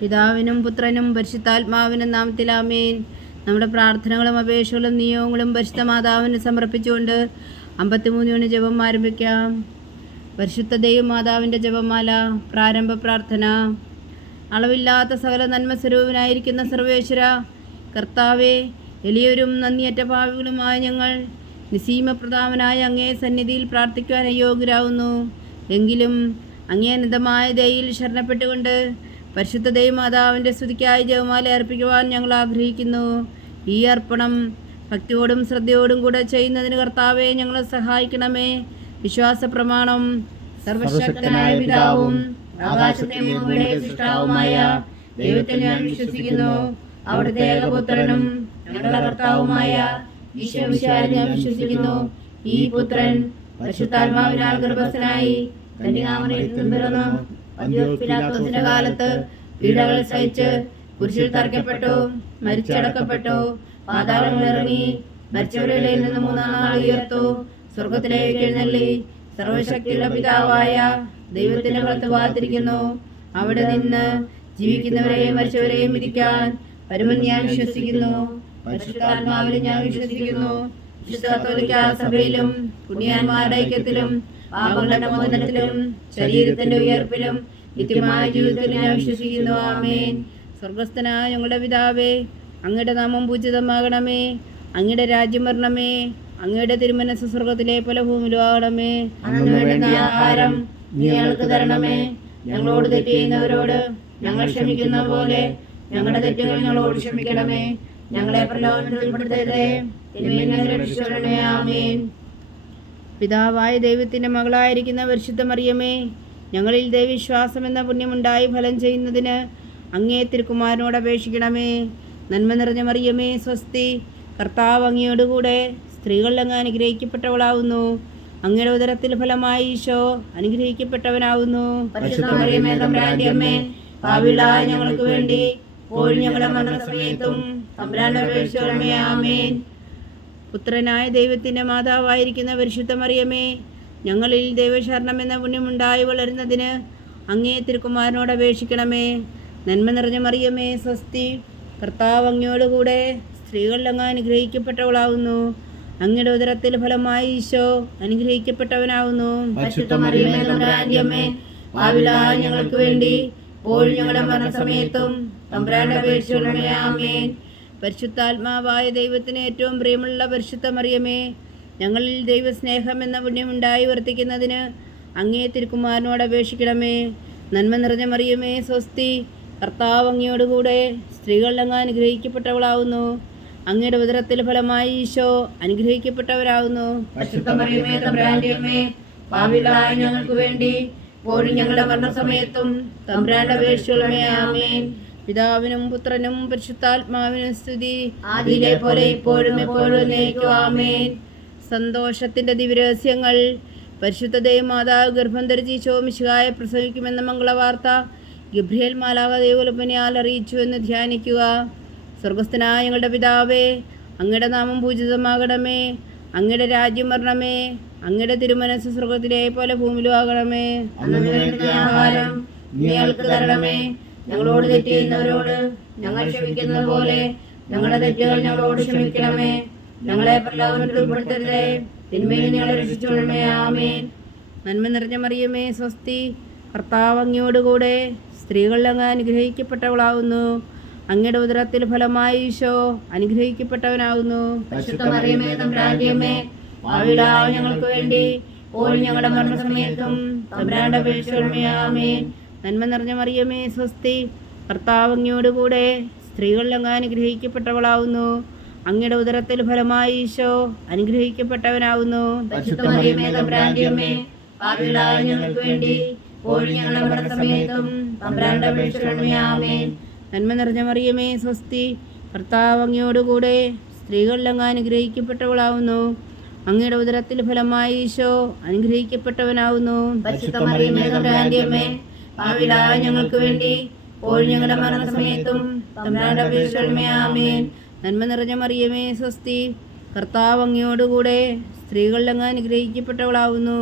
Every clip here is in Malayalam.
പിതാവിനും പുത്രനും പരിശുദ്ധാത്മാവിനും നാമത്തിൽ ആമേൻ. നമ്മുടെ പ്രാർത്ഥനകളും അപേക്ഷകളും നിയോഗങ്ങളും പരിശുദ്ധ മാതാവിന് സമർപ്പിച്ചുകൊണ്ട് 53 മണി ജപം ആരംഭിക്കാം. പരിശുദ്ധ ദൈവമാതാവിൻ്റെ ജപമാല. പ്രാരംഭ പ്രാർത്ഥന. അളവില്ലാത്ത സകല നന്മ സ്വരൂപനായിരിക്കുന്ന സർവേശ്വര കർത്താവെ, എളിയവരും നന്ദിയറ്റ പാപികളുമായ ഞങ്ങൾ നിസീമപ്രധാനമായ അങ്ങേ സന്നിധിയിൽ പ്രാർത്ഥിക്കുവാൻ അയോഗ്യരാകുന്നു. എങ്കിലും അങ്ങേ അനന്തമായ ദയയിൽ ശരണപ്പെട്ടുകൊണ്ട് പരിശുദ്ധ ദൈവമാതാവിൻ്റെ സ്തുതിക്കായി ജപമാല അർപ്പിക്കുവാൻ ഞങ്ങൾ ആഗ്രഹിക്കുന്നു. ഈ അർപ്പണം ഭക്തിയോടും ശ്രദ്ധയോടും കൂടെ ചെയ്യുന്നതിന് കർത്താവെ ഞങ്ങളെ സഹായിക്കണമേ. വിശ്വാസ പ്രമാണം. സർവശക്തനായ പിതാവും ആകാശത്തെ ഭൂമിയുടെ സൃഷ്ടാവുമായ ദൈവത്തിൽ ഞാൻ വിശ്വസിക്കുന്നു. അവിടുത്തെ ഏകപുത്രനും ഞങ്ങളുടെ കർത്താവുമായ ഈശോമിശിഹായിൽ ഞാൻ വിശ്വസിക്കുന്നു. ഈ പുത്രൻ പരിശുദ്ധാത്മാവിനാൽ ഗർഭസ്ഥനായി കന്യകാമറിയത്തിൽ നിന്ന് പിറന്നു പന്തിയോസ് പിലാത്തോസിന്റെ കാലത്ത് പീഡകൾ സഹിച്ച് കുരിശിൽ തറയ്ക്കപ്പെട്ടു, മരിച്ചടക്കപ്പെട്ടു, പാതാളങ്ങളിൽ ഇറങ്ങി, മരിച്ചവരിൽ നിന്ന് 3-ാം നാൾ ഉയർത്തു, സ്വർഗത്തിലേക്ക് എഴുന്നള്ളി, സർവശക്തിയുള്ള പിതാവായ ദൈവത്തിന്റെ വലത്തുഭാഗത്തിരിക്കുന്നു. അവിടെ നിന്ന് ജീവിക്കുന്നവരെയും മരിച്ചവരെയും വിധിക്കാൻ വരുമെന്ന് ഞാൻ വിശ്വസിക്കുന്നു. പരിശുദ്ധാത്മാവിലും ഞാൻ വിശ്വസിക്കുന്നു. വിശുദ്ധ കത്തോലിക്കാ സഭയിലും പുണ്യവാന്മാരുടെ ഐക്യത്തിലും പാപങ്ങളുടെ മോചനത്തിലും ശരീരത്തിന്റെ ഉയർപ്പിലും നിത്യമായ ജീവിതത്തിൽ ഞാൻ വിശ്വസിക്കുന്നു. ആമേൻ. സ്വർഗസ്ഥനായ ഞങ്ങളുടെ പിതാവേ, അങ്ങയുടെ നാമം പൂജിതമാകണമേ. അങ്ങയുടെ രാജ്യം വരണമേ. അങ്ങയുടെ തിരുമനസ്സ് സ്വർഗത്തിലെ പോലെ ഭൂമിയിലും ആകണമേ. അന്ന് വേണ്ടുന്ന ആഹാരം നീ ഞങ്ങൾക്ക് തരണമേ. ഞങ്ങളോട് തെറ്റ് ചെയ്യുന്നവരോട് ഞങ്ങൾ ക്ഷമിക്കുന്ന പോലെ ഞങ്ങളുടെ തെറ്റുകൾ ഞങ്ങളോട് ക്ഷമിക്കണമേ. ഞങ്ങളെ പ്രലോഭനത്തിൽ ഉൾപ്പെടുത്തരുതേ, തിന്മയിൽ നിന്ന് രക്ഷിക്കണമേ. ആമേൻ. പിതാവായ ദൈവത്തിൻ്റെ മകളായിരിക്കുന്ന പരിശുദ്ധ മറിയമേ, ഞങ്ങളിൽ ദൈവവിശ്വാസം എന്ന പുണ്യമുണ്ടായി ഫലം ചെയ്യുന്നതിന് അങ്ങേ തിരുക്കുമാരനോട് അപേക്ഷിക്കണമേ. നന്മ നിറഞ്ഞ മറിയമേ, സ്വസ്തി. കർത്താവ് അങ്ങയോടുകൂടെ സ്ത്രീകൾ അങ്ങ് അനുഗ്രഹിക്കപ്പെട്ടവളാവുന്നു. അങ്ങയുടെ ഉദരത്തിൽ ഫലമായി ഈശോ അനുഗ്രഹിക്കപ്പെട്ടവനാവുന്നു. പരിശുദ്ധ മറിയമേ, തമ്പുരാന്റെ അമ്മേ, പാപികളായ ഞങ്ങൾക്ക് വേണ്ടി ഇപ്പോഴും ഞങ്ങളുടെ മരണസമയത്തും തമ്പുരാന്റെ അപേക്ഷിക്കണമേ. ആമേൻ. പുത്രനായ ദൈവത്തിൻ്റെ മാതാവായിരിക്കുന്ന പരിശുദ്ധ മറിയമേ, ഞങ്ങളിൽ ദൈവശരണം എന്ന പുണ്യമുണ്ടായി വളരുന്നതിന് അങ്ങേ തിരുക്കുമാരനോട് അപേക്ഷിക്കണമേ. നന്മ നിറഞ്ഞ മറിയമേ, സ്വസ്തി. കർത്താവ് അങ്ങയോടുകൂടെ സ്ത്രീകൾ അങ്ങ് അനുഗ്രഹിക്കപ്പെട്ടവളാവുന്നു. അങ്ങയുടെ ഉദരത്തിൽ ഫലമായി ഈശോ അനുഗ്രഹിക്കപ്പെട്ടവനാവുന്നു. പരിശുദ്ധ മറിയമേ, തമ്പുരാന്റെ അമ്മേ, പാപികളായ ഞങ്ങൾക്ക് വേണ്ടി ഇപ്പോഴും ഞങ്ങളുടെ മരണസമയത്തും തമ്പുരാന്റെ അപേക്ഷിക്കണമേ. ആമേൻ. പരിശുദ്ധാത്മാവായ ദൈവത്തിന് ഏറ്റവും പ്രിയമുള്ള പരിശുദ്ധ മറിയമേ, ഞങ്ങളിൽ ദൈവസ്നേഹം എന്ന പുണ്യമുണ്ടായി വർത്തിക്കുന്നതിന് അങ്ങേ തിരുക്കുമാരനോട് അപേക്ഷിക്കണമേ. നന്മ നിറഞ്ഞ മറിയമേ, സ്വസ്തി. കർത്താവ് അങ്ങയോടുകൂടെ സ്ത്രീകൾ അങ്ങ് അനുഗ്രഹിക്കപ്പെട്ടവളാവുന്നു. അങ്ങയുടെ ഉദരത്തിൽ ഫലമായി ഈശോ അനുഗ്രഹിക്കപ്പെട്ടവരാകുന്നു. പരിശുദ്ധ മറിയമേ, തമ്പുരാന്റെ അമ്മേ, പാപികളായ ഞങ്ങൾക്ക് വേണ്ടി ഇപ്പോഴും ഞങ്ങളുടെ മരണസമയത്തും തമ്പുരാന്റെ അപേക്ഷിക്കണമേ. ആമേൻ. പിതാവിനും പുത്രനും പരിശുദ്ധാത്മാവിനും സ്തുതി, ആദിയിലെ പോലെ ഇപ്പോഴും എപ്പോഴും എന്നേക്കും. ആമേൻ. സന്തോഷത്തിന്റെ ദിവ്യരഹസ്യങ്ങൾ. പരിശുദ്ധ ദൈവമാതാവ് ഗർഭം ധരിച്ച് ഈശോ മിശിഹായെ പ്രസവിക്കുമെന്ന മംഗളവാർത്ത ഗബ്രിയേൽ മാലാഖ ദൈവകൽപ്പനയാൽ അറിയിച്ചു എന്ന് ധ്യാനിക്കുക. സ്വർഗസ്ഥനായ ഞങ്ങളുടെ പിതാവേ, അങ്ങയുടെ നാമം പൂജിതമാകണമേ. അങ്ങയുടെ രാജ്യം വരണമേ. അങ്ങയുടെ തിരുമനസ്സ് സ്വർഗത്തിലെ പോലെ ഭൂമിയിലും ആകണമേ. അന്ന് വേണ്ടുന്ന ആഹാരം നീ ഞങ്ങൾക്ക് തരണമേ. ഞങ്ങളോട് തെറ്റ് ചെയ്യുന്നവരോട് ഞങ്ങൾ ക്ഷമിക്കുന്നത് പോലെ ഞങ്ങളുടെ തെറ്റുകൾ ഞങ്ങളോട് ക്ഷമിക്കണമേ. ഞങ്ങളെ പ്രലോഭനത്തിൽ ഉൾപ്പെടുത്തരുതേ, തിന്മയിൽ ഞങ്ങളെ രക്ഷിച്ചുകൊള്ളണമേ. ആമേൻ. നന്മ നിറഞ്ഞ മറിയമേ, സ്വസ്തി. കർത്താവ് അങ്ങയോടുകൂടെ സ്ത്രീകൾ അങ്ങ് അനുഗ്രഹിക്കപ്പെട്ടവളാവുന്നു. അങ്ങയുടെ ഉദരത്തിൽ ഫലമായി ഈശോ അനുഗ്രഹിക്കപ്പെട്ടവനാകുന്നു. പരിശുദ്ധ മറിയമേ, തമ്പുരാന്റെ അമ്മേ, പാപികളായ ഞങ്ങൾക്ക് വേണ്ടി ഇപ്പോഴും ഞങ്ങളുടെ മരണസമയത്തും തമ്പുരാന്റെ അപേക്ഷിക്കണമേ. ആമേൻ. നന്മ നിറഞ്ഞ മറിയമേ, സ്വസ്തി. കർത്താവ് അങ്ങയോടുകൂടെ സ്ത്രീകൾ അങ്ങ് അനുഗ്രഹിക്കപ്പെട്ടവളാവുന്നു. അങ്ങയുടെ ഉദരത്തിൽ ഫലമായി ഈശോ അനുഗ്രഹിക്കപ്പെട്ടവനാവുന്നു. പരിശുദ്ധ മറിയമേ, തമ്പുരാന്റെ അമ്മേ, പാപികളായ ഞങ്ങൾക്ക് വേണ്ടി ഇപ്പോഴും ഞങ്ങളുടെ മരണസമയത്തും തമ്പുരാന്റെ അപേക്ഷിക്കണമേ. ആമേൻ. നന്മ നിറഞ്ഞ മറിയമേ, സ്വസ്തി. കർത്താവ് അങ്ങയോടുകൂടെ സ്ത്രീകൾ അങ്ങ് അനുഗ്രഹിക്കപ്പെട്ടവളാവുന്നു. അങ്ങയുടെ ഉദരത്തിൽ ഫലമായി ഈശോ അനുഗ്രഹിക്കപ്പെട്ടവനാവുന്നു. പരിശുദ്ധ മറിയമേ, തമ്പുരാന്റെ അമ്മേ, പാപികളായ ഞങ്ങൾക്ക് വേണ്ടി ഇപ്പോഴും ഞങ്ങളുടെ മരണസമയത്തും തമ്പുരാന്റെ അപേക്ഷിക്കണമേ. ആമേൻ. നന്മ നിറഞ്ഞ മറിയമേ, സ്വസ്തി. കർത്താവ് അങ്ങയോടുകൂടെ സ്ത്രീകൾ അങ്ങ് അനുഗ്രഹിക്കപ്പെട്ടവളാവുന്നു.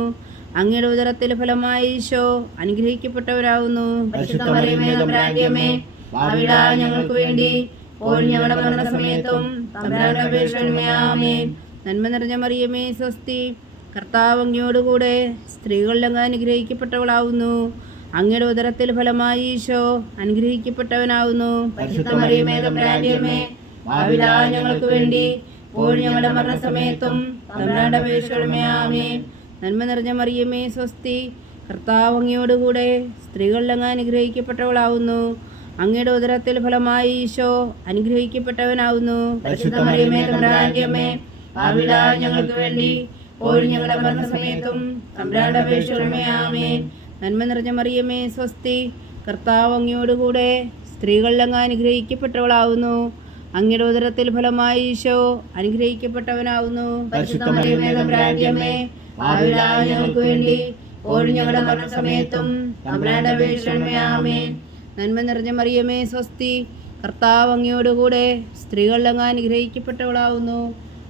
അങ്ങയുടെ ഉദരത്തിൽ ഫലമായി ഈശോ അനുഗ്രഹിക്കപ്പെട്ടവരാകുന്നു. പരിശുദ്ധ മറിയമേ, തമ്പുരാന്റെ അമ്മേ, ഭാവിയിലായ ഞങ്ങൾക്ക് വേണ്ടി ഇപ്പോഴും ഞങ്ങളുടെ മരണസമയത്തും തമ്പുരാന്റെ അപേക്ഷകളുമേ ആമേൻ. നന്മ നിറഞ്ഞ മറിയമേ സ്വസ്തി, കർത്താവ് അങ്ങയോടുകൂടെ സ്ത്രീകളിൽ അങ്ങ് അനുഗ്രഹിക്കപ്പെട്ടവളാവുന്നു. അങ്ങയുടെ ഉദരത്തിൽ ഫലമായി ഈശോ അനുഗ്രഹിക്കപ്പെട്ടവനാവുന്നു. പരിശുദ്ധ മറിയമേ തമ്പുരാന്റെ അമ്മേ, ഭാവിയിലായ ഞങ്ങൾക്ക് വേണ്ടി ഇപ്പോഴും ഞങ്ങളുടെ മരണസമയത്തും തമ്പുരാന്റെ അപേക്ഷകളുമേ ആമേൻ. നന്മ നിറഞ്ഞ മറിയമേ സ്വസ്തി, കർത്താവ് അങ്ങയോടുകൂടെ സ്ത്രീകളിൽ അങ്ങ് അനുഗ്രഹിക്കപ്പെട്ടവളാവുന്നു. അങ്ങയുടെ ഉദരത്തിൽ ഫലമായി ഈശോ അനുഗ്രഹിക്കപ്പെട്ടവനാവുന്നു. പരിശുദ്ധ മറിയമേ തമ്പുരാന്റെ അമ്മേ, ഭാവിയിലായ ഞങ്ങൾക്ക് വേണ്ടി ഇപ്പോഴും ഞങ്ങളുടെ മരണസമയത്തും തമ്പുരാന്റെ അപേക്ഷകളുമേ ആമേൻ. നന്മ നിറഞ്ഞ മറിയമേ സ്വസ്തി, കർത്താവ് അങ്ങയോടുകൂടെ സ്ത്രീകളിൽ അങ്ങ് അനുഗ്രഹിക്കപ്പെട്ടവളാവുന്നു. അങ്ങയുടെ ഉദരത്തിൽ ഫലമായി ഈശോ അനുഗ്രഹിക്കപ്പെട്ടവനാവുന്നു. പരിശുദ്ധ മറിയമേ തമ്പുരാന്റെ അമ്മേ, ഭാവിയിലായ ഞങ്ങൾക്ക് വേണ്ടി ഇപ്പോഴും ഞങ്ങളുടെ മരണസമയത്തും തമ്പുരാന്റെ അപേക്ഷകളുമേ ആമേൻ. നന്മ നിറഞ്ഞ മറിയമേ സ്വസ്തി, കർത്താവ് അങ്ങയോടുകൂടെ സ്ത്രീകളിൽ അങ്ങ് അനുഗ്രഹിക്കപ്പെട്ടവളാവുന്നു.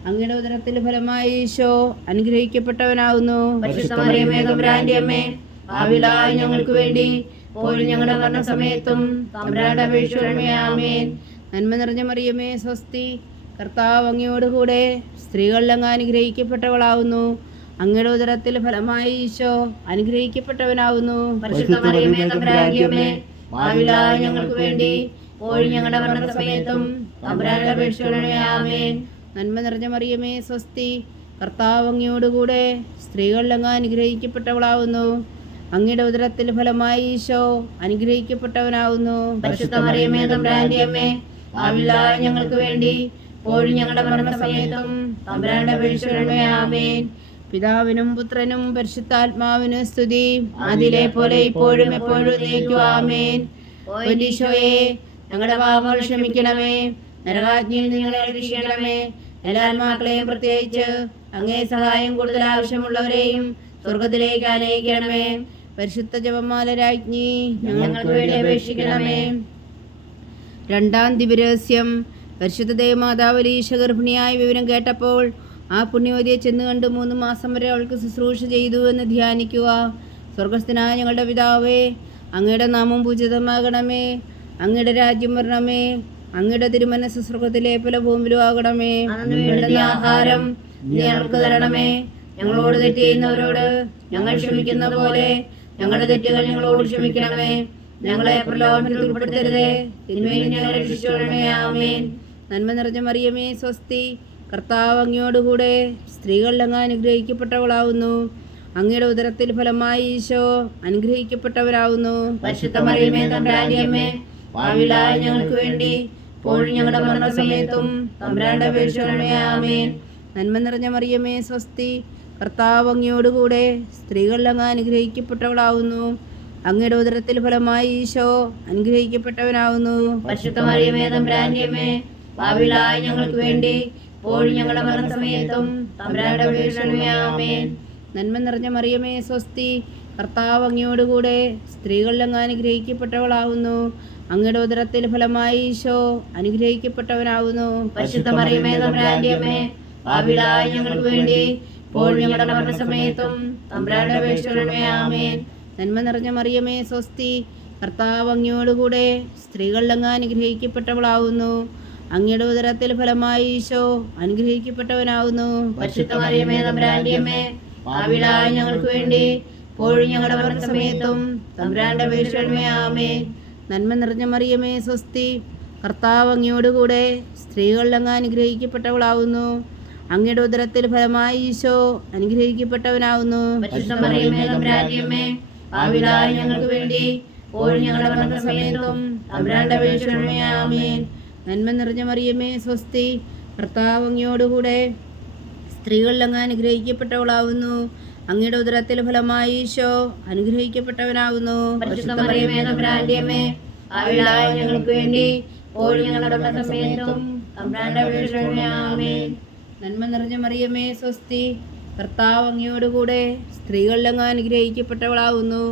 അങ്ങയുടെ ഉദരത്തിൽ ഫലമായി ഈശോ അനുഗ്രഹിക്കപ്പെട്ടവനാവുന്നു. പരിശുദ്ധ മറിയമേ തമ്പുരാന്റെ അമ്മേ, ഭാവിയിലായ ഞങ്ങൾക്ക് വേണ്ടി ഇപ്പോഴും ഞങ്ങളുടെ മരണസമയത്തും തമ്പുരാന്റെ അപേക്ഷകളുമേ ആമേൻ. നന്മ നിറഞ്ഞ മറിയമേ സ്വസ്തി, കർത്താവ് അങ്ങയോടുകൂടെ സ്ത്രീകളിൽ അങ്ങ് അനുഗ്രഹിക്കപ്പെട്ടവളാവുന്നു. അങ്ങയുടെ ഉദരത്തിൽ ഫലമായി ഈശോ അനുഗ്രഹിക്കപ്പെട്ടവനാവുന്നു. പരിശുദ്ധ മറിയമേ തമ്പുരാന്റെ അമ്മേ, ഭാവിയിലായ ഞങ്ങൾക്ക് വേണ്ടി ഇപ്പോഴും ഞങ്ങളുടെ മരണസമയത്തും തമ്പുരാന്റെ അപേക്ഷകളുമേ ആമേൻ. നന്മ നിറഞ്ഞ മറിയമേ സ്വസ്തി, കർത്താവ് അങ്ങയോടുകൂടെ സ്ത്രീകളിൽ അങ്ങ് അനുഗ്രഹിക്കപ്പെട്ടവളാവുന്നു. അങ്ങയുടെ ഉദരത്തിൽ ഫലമായി ഈശോ അനുഗ്രഹിക്കപ്പെട്ടവനാവുന്നു. പരിശുദ്ധ മറിയമേ തമ്പുരാന്റെ അമ്മേ, ഭാവിയിലായ ഞങ്ങൾക്ക് വേണ്ടി ഇപ്പോഴും ഞങ്ങളുടെ മരണസമയത്തും തമ്പുരാന്റെ അപേക്ഷകളുമേ ആമേൻ. പിതാവിനും പുത്രനും പരിശുദ്ധാത്മാവിനും സ്തുതി, അതിലെ പോലെ ഇപ്പോഴും എപ്പോഴും എന്നേക്കും ആമേൻ. ഈശോയെ, ഞങ്ങളുടെ പാപങ്ങൾ ക്ഷമിക്കണമേ, നരകാഗ്നിയിൽ നിങ്ങളെ രക്ഷിക്കണമേ. എല്ലാ ആത്മാക്കളെയും പ്രത്യേകിച്ച് അങ്ങേ സഹായം കൂടുതൽ ആവശ്യമുള്ളവരെയും സ്വർഗത്തിലേക്ക് ആനയിക്കണമേ. പരിശുദ്ധ ജപമാല രാജ്ഞി, ഞങ്ങൾക്ക് വേണ്ടി അപേക്ഷിക്കണമേ. രണ്ടാം ദിവരഹസ്യം. പരിശുദ്ധ ദേവമാതാവ് ഈശോ ഗർഭിണിയായ വിവരം കേട്ടപ്പോൾ ആ പുണ്യവതിയെ ചെന്ന് കണ്ട് 3 മാസം വരെ അവൾക്ക് ശുശ്രൂഷ ചെയ്തു എന്ന് ധ്യാനിക്കുക. സ്വർഗസ്ഥനായ ഞങ്ങളുടെ പിതാവേ, അങ്ങയുടെ നാമം പൂജിതമാകണമേ. അങ്ങയുടെ രാജ്യം വരണമേ. അങ്ങയുടെ തിരുമനസ്സ് സ്വർഗത്തിലെ പോലെ ഭൂമിയിലും ആകണമേ. വേണ്ടുന്ന ആഹാരം ഞങ്ങൾക്ക് തരണമേ. ഞങ്ങളോട് തെറ്റ് ചെയ്യുന്നവരോട് ഞങ്ങൾ ക്ഷമിക്കുന്ന പോലെ ഞങ്ങളുടെ തെറ്റുകൾ ഞങ്ങളോട് ക്ഷമിക്കണമേ. ഞങ്ങളെ പ്രലോഭനത്തിൽ ഉൾപ്പെടുത്തരുതേ, തിന്മയിൽ ഞങ്ങളെ രക്ഷിച്ചുകൊള്ളണമേ. ആമേൻ. നന്മ നിറഞ്ഞ മറിയമേ സ്വസ്തി, കർത്താവ് അങ്ങയോടുകൂടെ സ്ത്രീകളിൽ അങ്ങ് അനുഗ്രഹിക്കപ്പെട്ടവളാവുന്നു. അങ്ങയുടെ ഉദരത്തിൽ ഫലമായി ഈശോ അനുഗ്രഹിക്കപ്പെട്ടവരാവുന്നു. പരിശുദ്ധ മറിയമേ തമ്പുരാന്റെ അമ്മേ, ഭാവിയിലായ ഞങ്ങൾക്ക് വേണ്ടി ഇപ്പോഴും ഞങ്ങളുടെ മരണസമയത്തും തമ്പുരാന്റെ അപേക്ഷകളുമേ ആമേൻ. നന്മ നിറഞ്ഞ മറിയമേ സ്വസ്തി, കർത്താവ് അങ്ങയോടുകൂടെ സ്ത്രീകളിൽ അങ്ങ് അനുഗ്രഹിക്കപ്പെട്ടവളാവുന്നു. അങ്ങയുടെ ഉദരത്തിൽ ഫലമായി ഈശോ അനുഗ്രഹിക്കപ്പെട്ടവനാവുന്നു. പരിശുദ്ധ മറിയമേ തമ്പുരാന്റെ അമ്മേ, ഭാവിയിലായ ഞങ്ങൾക്ക് വേണ്ടി ഇപ്പോഴും ഞങ്ങളുടെ മരണസമയത്തും തമ്പുരാന്റെ അപേക്ഷകളുമേ ആമേൻ. നന്മ നിറഞ്ഞ മറിയമേ സ്വസ്തി, കർത്താവ് അങ്ങയോടുകൂടെ സ്ത്രീകളിൽ അങ്ങ് അനുഗ്രഹിക്കപ്പെട്ടവളാവുന്നു. അങ്ങയുടെ ഉദരത്തിൽ ഫലമായി ഈശോ അനുഗ്രഹിക്കപ്പെട്ടവനാവുന്നു. പരിശുദ്ധ മറിയമേ തമ്പുരാന്റെ അമ്മേ, ഭാവിയിലായ ഞങ്ങൾക്ക് വേണ്ടി ഇപ്പോഴും ഞങ്ങളുടെ മരണസമയത്തും തമ്പുരാന്റെ അപേക്ഷകളുമേ ആമേൻ. നന്മ നിറഞ്ഞ മറിയമേ സ്വസ്തി, കർത്താവ് അങ്ങയോടുകൂടെ സ്ത്രീകളിൽ അങ്ങ് അനുഗ്രഹിക്കപ്പെട്ടവളാവുന്നു. അങ്ങയുടെ ഉദരത്തിൽ ഫലമായി ഈശോ അനുഗ്രഹിക്കപ്പെട്ടവനാവുന്നു. പരിശുദ്ധ മറിയമേ തമ്പുരാന്റെ അമ്മേ, ഭാവിയിലായ ഞങ്ങൾക്ക് വേണ്ടി ഇപ്പോഴും ഞങ്ങളുടെ മരണസമയത്തും തമ്പുരാന്റെ അപേക്ഷകളുമേ ആമേൻ. നന്മ നിറഞ്ഞ മറിയമേ സ്വസ്തി, കർത്താവ് അങ്ങയോടുകൂടെ സ്ത്രീകളിൽ അങ്ങ് അനുഗ്രഹിക്കപ്പെട്ടവളാവുന്നു. അങ്ങയുടെ ഉദരത്തിൽ ഫലമായി ഈശോ അനുഗ്രഹിക്കപ്പെട്ടവനാവുന്നു. പരിശുദ്ധ മറിയമേ തമ്പുരാന്റെ അമ്മേ, ഭാവിയിലായ ഞങ്ങൾക്ക് വേണ്ടി ഇപ്പോഴും ഞങ്ങളുടെ മരണസമയത്തും തമ്പുരാന്റെ അപേക്ഷകളുമേ ആമേൻ. നന്മ നിറഞ്ഞ മറിയമേ സ്വസ്തി, കർത്താവ് അങ്ങയോടുകൂടെ സ്ത്രീകളിൽ അങ്ങ് അനുഗ്രഹിക്കപ്പെട്ടവളാവുന്നു. അങ്ങയുടെ ഉദരത്തിൽ ഫലമായി ഈശോ അനുഗ്രഹിക്കപ്പെട്ടവനാകുന്നു. പരിശുദ്ധ മറിയമേ തമ്പുരാന്റെ അമ്മേ, ഭാവിയിലായ ഞങ്ങൾക്ക് വേണ്ടി ഇപ്പോഴും ഞങ്ങളുടെ മരണസമയത്തും തമ്പുരാന്റെ അപേക്ഷകളുമേ ആമേൻ. നന്മ നിറഞ്ഞ മറിയമേ സ്വസ്തി, കർത്താവ് അങ്ങയോടുകൂടെ സ്ത്രീകളിൽ അങ്ങ് അനുഗ്രഹിക്കപ്പെട്ടവളാവുന്നു.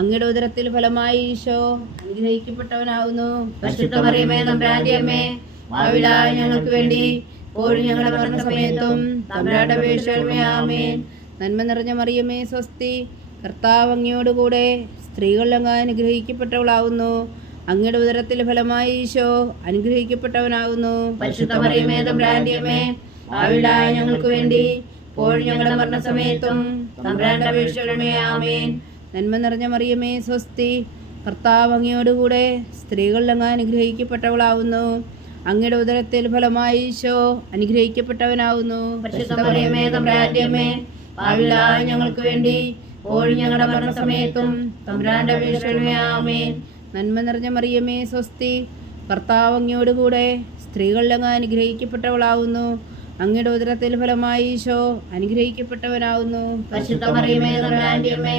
അങ്ങയുടെ ഉദരത്തിൽ ഫലമായി ഈശോ അനുഗ്രഹിക്കപ്പെട്ടവനാവുന്നു. പരിശുദ്ധ മറിയമേ തമ്പുരാന്റെ അമ്മേ, ഭാവിയിലായ ഞങ്ങൾക്ക് വേണ്ടി ഇപ്പോഴും ഞങ്ങളുടെ മരണസമയത്തും തമ്പുരാന്റെ അപേക്ഷകളുമേ ആമേൻ. നന്മ നിറഞ്ഞ മറിയമേ സ്വസ്തി, കർത്താവ് അങ്ങയോടുകൂടെ സ്ത്രീകളിൽ അങ്ങ് അനുഗ്രഹിക്കപ്പെട്ടവളാവുന്നു. അങ്ങയുടെ ഉദരത്തിൽ ഫലമായി ഈശോ അനുഗ്രഹിക്കപ്പെട്ടവനാകുന്നു. പരിശുദ്ധ മറിയമേ തമ്പുരാന്റെ അമ്മേ, പാപികളായ ഞങ്ങൾക്ക് വേണ്ടി ഇപ്പോഴും ഞങ്ങളുടെ മരണസമയത്തും തമ്പുരാന്റെ അപേക്ഷിക്കണമേ. ആമേൻ. നന്മ നിറഞ്ഞ മറിയമേ സ്വസ്തി, കർത്താവ് അങ്ങയോടുകൂടെ സ്ത്രീകളിൽ അങ്ങ് അനുഗ്രഹിക്കപ്പെട്ടവളാവുന്നു. അങ്ങയുടെ ഉദരത്തിൽ ഫലമായി ഈശോ അനുഗ്രഹിക്കപ്പെട്ടവനാവുന്നു. പരിശുദ്ധ മറിയമേ തമ്പുരാന്റെ അമ്മേ, പാപികളായ ഞങ്ങൾക്ക് വേണ്ടി ഇപ്പോഴും ഞങ്ങളുടെ മരണസമയത്തും തമ്പുരാന്റെ അപേക്ഷിക്കണമേ. ആമേൻ. നന്മ നിറഞ്ഞ മറിയമേ സ്വസ്തി, കർത്താവ് അങ്ങയോടുകൂടെ സ്ത്രീകളിൽ അങ്ങ് അനുഗ്രഹിക്കപ്പെട്ടവളാവുന്നു. അങ്ങയുടെ ഉദരത്തിൽ ഫലമായി ഈശോ അനുഗ്രഹിക്കപ്പെട്ടവനാവുന്നു. പരിശുദ്ധ മറിയമേ തമ്പുരാന്റെ അമ്മേ,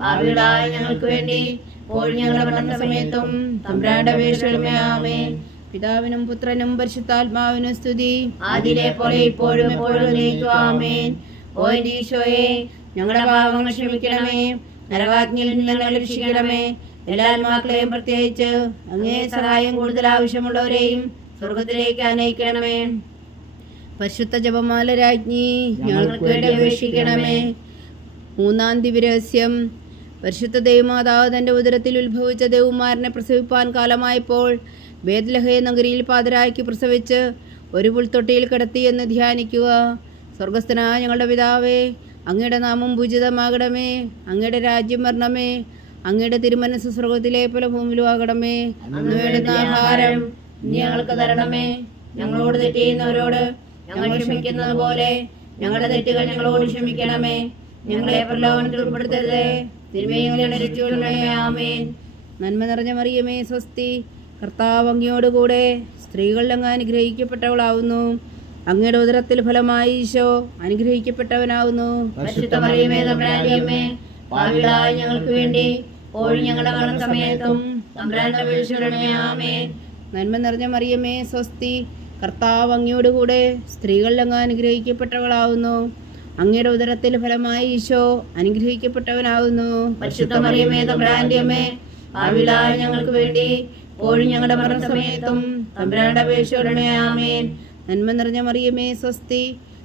പാപികളായ ഞങ്ങൾക്ക് വേണ്ടി ഇപ്പോഴും ഞങ്ങളുടെ മരണസമയത്തും തമ്പുരാന്റെ അപേക്ഷിക്കണമേ. ആമേൻ. പിതാവിനും പുത്രനും പരിശുദ്ധാത്മാവിനും സ്തുതി, ആദിയിലെ പോലെ ഇപ്പോഴും എപ്പോഴും എന്നേക്കും. ആമേൻ. ഓ എൻ്റെ ഈശോയെ, ഞങ്ങളുടെ പാപങ്ങൾ ക്ഷമിക്കണമേ, നരകാഗ്നിയിൽ നിന്ന് ഞങ്ങളെ രക്ഷിക്കണമേ. എല്ലാ ആത്മാക്കളെയും പ്രത്യേകിച്ച് അങ്ങേ സഹായം കൂടുതൽ ആവശ്യമുള്ളവരെയും സ്വർഗത്തിലേക്ക് അനയിക്കണമേ. പരിശുദ്ധ ജപമാല രാജ്ഞി ഞങ്ങൾക്ക് വേണ്ടി അപേക്ഷിക്കണമേ. മൂന്നാം ദിവ്യരഹസ്യം. പരിശുദ്ധ ദൈവമാതാവ് തൻ്റെ ഉദരത്തിൽ ഉത്ഭവിച്ച ദേവകുമാരനെ പ്രസവിപ്പാൻ കാലമായപ്പോൾ ബേത്ലഹേം നഗരിയിൽ പാതിരായ്ക്ക് പ്രസവിച്ച് ഒരു പുൽത്തൊട്ടിയിൽ കിടത്തി എന്ന് ധ്യാനിക്കുക. സ്വർഗസ്ഥനായ ഞങ്ങളുടെ പിതാവേ, അങ്ങയുടെ നാമം പൂജിതമാകണമേ. അങ്ങയുടെ രാജ്യം വരണമേ. അങ്ങയുടെ തിരുമനസ്സ് സ്വർഗത്തിലെ പോലെ ഭൂമിയിലും ആകണമേ. അന്ന് വേണ്ടുന്ന ആഹാരം ഇനി ഞങ്ങൾക്ക് തരണമേ. ഞങ്ങളോട് തെറ്റ് ചെയ്യുന്നവരോട് ഞങ്ങൾ ക്ഷമിക്കുന്നത് പോലെ ഞങ്ങളുടെ തെറ്റുകൾ ഞങ്ങളോട് ക്ഷമിക്കണമേ. ഞങ്ങളെ പ്രലോഭനത്തിൽ ഉൾപ്പെടുത്തരുതേ, തിന്മയിൽ രക്ഷിക്കണമേ. ആമേൻ. നന്മ നിറഞ്ഞ മറിയമേ സ്വസ്തി, കർത്താവ് അങ്ങയോടുകൂടെ സ്ത്രീകളിൽ അങ്ങ് അനുഗ്രഹിക്കപ്പെട്ടവളാവുന്നു. അങ്ങയുടെ ഉദരത്തിൽ ഫലമായി ഈശോ അനുഗ്രഹിക്കപ്പെട്ടവനാവുന്നു. പരിശുദ്ധ മറിയമേ തമ്പുരാന്റെ അമ്മേ, പാപികളായ ഞങ്ങൾക്ക് വേണ്ടി ഇപ്പോഴും ഞങ്ങളുടെ മരണസമയത്തും തമ്പുരാന്റെ അപേക്ഷിക്കണമേ. ആമേൻ. നന്മ നിറഞ്ഞ മറിയമേ സ്വസ്തി, കർത്താവ് അങ്ങയോടുകൂടെ സ്ത്രീകളിൽ അങ്ങ് അനുഗ്രഹിക്കപ്പെട്ടവളാവുന്നു. അങ്ങയുടെ ഉദരത്തിൽ ഫലമായി ഈശോ അനുഗ്രഹിക്കപ്പെട്ടവനാവുന്നു. പരിശുദ്ധ മറിയമേ തമ്പുരാന്റെ അമ്മേ, പാപികളായ ഞങ്ങൾക്ക് വേണ്ടി ഇപ്പോഴും ഞങ്ങളുടെ മരണസമയത്തും തമ്പുരാന്റെ അപേക്ഷിക്കണമേ. ആമേൻ. നന്മ നിറഞ്ഞ മറിയമേ സ്വസ്തി,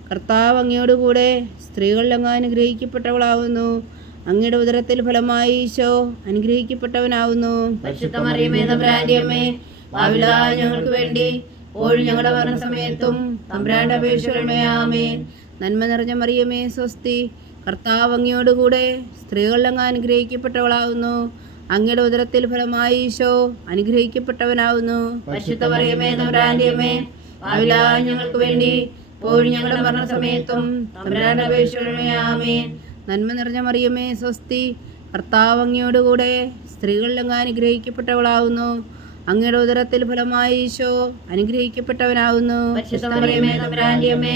കർത്താവ് അങ്ങയോടുകൂടെ സ്ത്രീകളിൽ അങ്ങ് അനുഗ്രഹിക്കപ്പെട്ടവളാവുന്നു. അങ്ങയുടെ ഉദരത്തിൽ ഫലമായി ഈശോ അനുഗ്രഹിക്കപ്പെട്ടവനാവുന്നു. പരിശുദ്ധ മറിയമേ തമ്പുരാന്റെ അമ്മേ, പാപികളായ ഞങ്ങൾക്ക് വേണ്ടി ഇപ്പോഴും ഞങ്ങളുടെ മരണസമയത്തും തമ്പുരാന്റെ അപേക്ഷിക്കണമേ. ആമേൻ. നന്മ നിറഞ്ഞ മറിയമേ സ്വസ്തി, കർത്താവ് അങ്ങയോടുകൂടെ സ്ത്രീകളിൽ അങ്ങ് അനുഗ്രഹിക്കപ്പെട്ടവളാവുന്നു. അങ്ങയുടെ ഉദരത്തിൽ ഫലമായി ഈശോ അനുഗ്രഹിക്കപ്പെട്ടവനാവുന്നു. പരിശുദ്ധ മറിയമേ തമ്പുരാന്റെ അമ്മേ, പാപികളായ ഞങ്ങൾക്ക് വേണ്ടി ഇപ്പോഴും ഞങ്ങളുടെ മരണസമയത്തും തമ്പുരാന്റെ അപേക്ഷിക്കണമേ. ആമേൻ. നന്മ നിറഞ്ഞ മറിയമേ സ്വസ്തി, കർത്താവ് അങ്ങയോടുകൂടെ സ്ത്രീകളിൽ അങ്ങ് അനുഗ്രഹിക്കപ്പെട്ടവളാവുന്നു. അങ്ങയുടെ ഉദരത്തിൽ ഫലമായി ഈശോ അനുഗ്രഹിക്കപ്പെട്ടവനാവുന്നു. പരിശുദ്ധ മറിയമേ തമ്പുരാന്റെ അമ്മേ,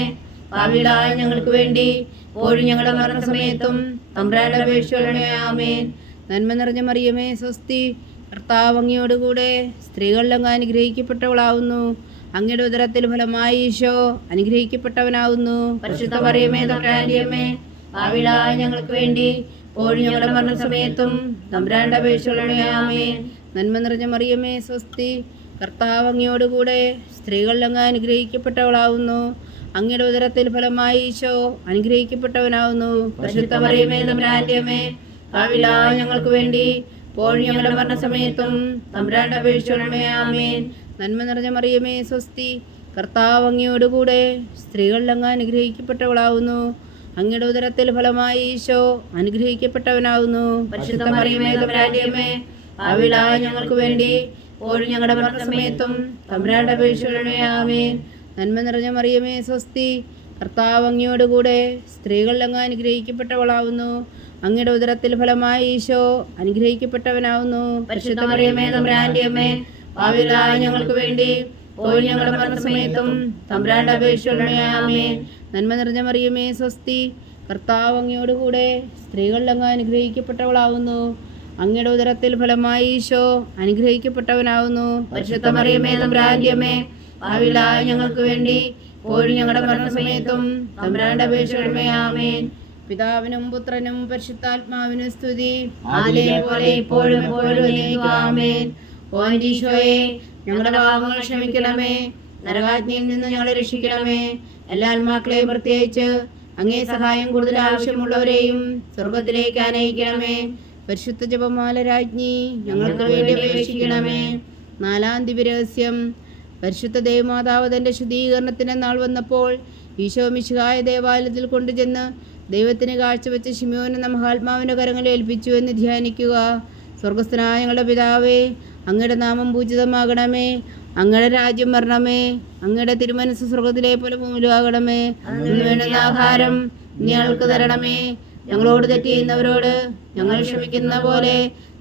പാപികളായ ഞങ്ങൾക്ക് വേണ്ടി ഇപ്പോഴും ഞങ്ങളുടെ മരണസമയത്തും തമ്പുരാന്റെ അപേക്ഷിക്കണമേ. ആമേൻ. നന്മ നിറഞ്ഞ മറിയമേ സ്വസ്തി, കർത്താവ് അങ്ങയോടുകൂടെ സ്ത്രീകളിൽ അങ്ങ് അനുഗ്രഹിക്കപ്പെട്ടവളാവുന്നു. അങ്ങയുടെ ഉദരത്തിൽ ഫലമായി ഈശോ അനുഗ്രഹിക്കപ്പെട്ടവനാവുന്നു. പരിശുദ്ധ മറിയമേ തമ്പുരാന്റെ അമ്മേ, പാപികളായ ഞങ്ങൾക്ക് വേണ്ടി ഇപ്പോഴും ഞങ്ങളുടെ മരണസമയത്തും തമ്പുരാന്റെ അപേക്ഷിക്കണമേ. ആമേൻ. നന്മ നിറഞ്ഞ മറിയമേ സ്വസ്തി, കർത്താവ് അങ്ങയോടുകൂടെ സ്ത്രീകളിൽ അങ്ങ് അനുഗ്രഹിക്കപ്പെട്ടവളാവുന്നു. അങ്ങയുടെ ഉദരത്തിൽ ഫലമായി ഈശോ അനുഗ്രഹിക്കപ്പെട്ടവനാവുന്നു. പരിശുദ്ധ മറിയമേ തമ്പുരാന്റെ അമ്മേ, പാപികളായ ഞങ്ങൾക്ക് വേണ്ടി ഇപ്പോഴും ഞങ്ങളുടെ മരണസമയത്തും തമ്പുരാന്റെ അപേക്ഷിക്കണമേ. ആമേൻ. നന്മ നിറഞ്ഞ മറിയമേ സ്വസ്തി, കർത്താവ് അങ്ങയോടുകൂടെ സ്ത്രീകളിൽ അങ്ങ് അനുഗ്രഹിക്കപ്പെട്ടവളാവുന്നു. അങ്ങയുടെ ഉദരത്തിൽ ഫലമായി ഈശോ അനുഗ്രഹിക്കപ്പെട്ടവനാവുന്നു. പരിശുദ്ധ മറിയമേ തമ്പുരാന്റെ അമ്മേ, പാപികളായ ഞങ്ങൾക്ക് വേണ്ടി ഇപ്പോഴും ഞങ്ങളുടെ മരണസമയത്തും തമ്പുരാന്റെ അപേക്ഷിക്കണമേ. ആമേൻ. നന്മ നിറഞ്ഞ മറിയമേ സ്വസ്തി, കർത്താവ് അങ്ങയോടുകൂടെ സ്ത്രീകളിൽ അങ്ങ് അനുഗ്രഹിക്കപ്പെട്ടവളാവുന്നു. അങ്ങയുടെ ഉദരത്തിൽ ഫലമായി ഈശോ അനുഗ്രഹിക്കപ്പെട്ടവനാവുന്നു. പരിശുദ്ധ മറിയമേ തമ്പുരാന്റെ അമ്മേ, പാപികളായ ഞങ്ങൾക്ക് വേണ്ടി ഇപ്പോഴും ഞങ്ങളുടെ മരണസമയത്തും തമ്പുരാന്റെ അപേക്ഷിക്കണമേ. ആമേൻ. നന്മ നിറഞ്ഞ മറിയമേ സ്വസ്തി, കർത്താവ് അങ്ങയോടുകൂടെ സ്ത്രീകളിൽ അങ്ങ് അനുഗ്രഹിക്കപ്പെട്ടവളാവുന്നു. അങ്ങയുടെ ഉദരത്തിൽ ഫലമായി ഈശോ അനുഗ്രഹിക്കപ്പെട്ടവനാവുന്നു. പരിശുദ്ധ മറിയമേ തമ്പുരാന്റെ അമ്മേ, പാപികളായ ഞങ്ങൾക്ക് വേണ്ടി ഇപ്പോഴും ഞങ്ങളുടെ മരണസമയത്തും തമ്പുരാന്റെ അപേക്ഷിക്കണമേ. ആമേൻ. പിതാവിനും പുത്രനും പരിശുദ്ധാത്മാവിനും സ്തുതി, ആദിയിലെ പോലെ ഇപ്പോഴും എപ്പോഴും എന്നേക്കും. ആമേൻ. ഓ എൻ്റെ ഈശോയെ, ഞങ്ങളുടെ പാപങ്ങൾ ക്ഷമിക്കണമേ, നരകാഗ്നിയിൽ നിന്ന് ഞങ്ങളെ രക്ഷിക്കണമേ. എല്ലാ ആത്മാക്കളെയും പ്രത്യേകിച്ച് അങ്ങേ സഹായം കൂടുതൽ ആവശ്യമുള്ളവരെയും സ്വർഗത്തിലേക്ക് അനയിക്കണമേ. പരിശുദ്ധ ജപമാല രാജ്ഞി ഞങ്ങൾക്ക് വേണ്ടി അപേക്ഷിക്കണമേ. 4-ാം ദിവ്യരഹസ്യം. പരിശുദ്ധ ദേവമാതാവ് തൻ്റെ ശുദ്ധീകരണത്തിന് നാൾ വന്നപ്പോൾ ഈശോ മിശിഹായ ദേവാലയത്തിൽ കൊണ്ടുചെന്ന് ദൈവത്തിന് കാഴ്ചവെച്ച ശിമോൻ എന്ന മഹാത്മാവിൻ്റെ കരങ്ങളിൽ ഏൽപ്പിച്ചു എന്ന് ധ്യാനിക്കുക. സ്വർഗസ്ഥനായ ഞങ്ങളുടെ പിതാവേ, അങ്ങയുടെ നാമം പൂജിതമാകണമേ. അങ്ങയുടെ രാജ്യം വരണമേ. അങ്ങയുടെ തിരുമനസ്സ് സ്വർഗത്തിലെ പോലെ ഭൂമിയിലാകണമേ. അന്ന് വേണ്ടുന്ന ആഹാരം ഞങ്ങൾക്ക് തരണമേ. ഞങ്ങളോട് തെറ്റ് ചെയ്യുന്നവരോട് ഞങ്ങൾ ക്ഷമിക്കുന്ന പോലെ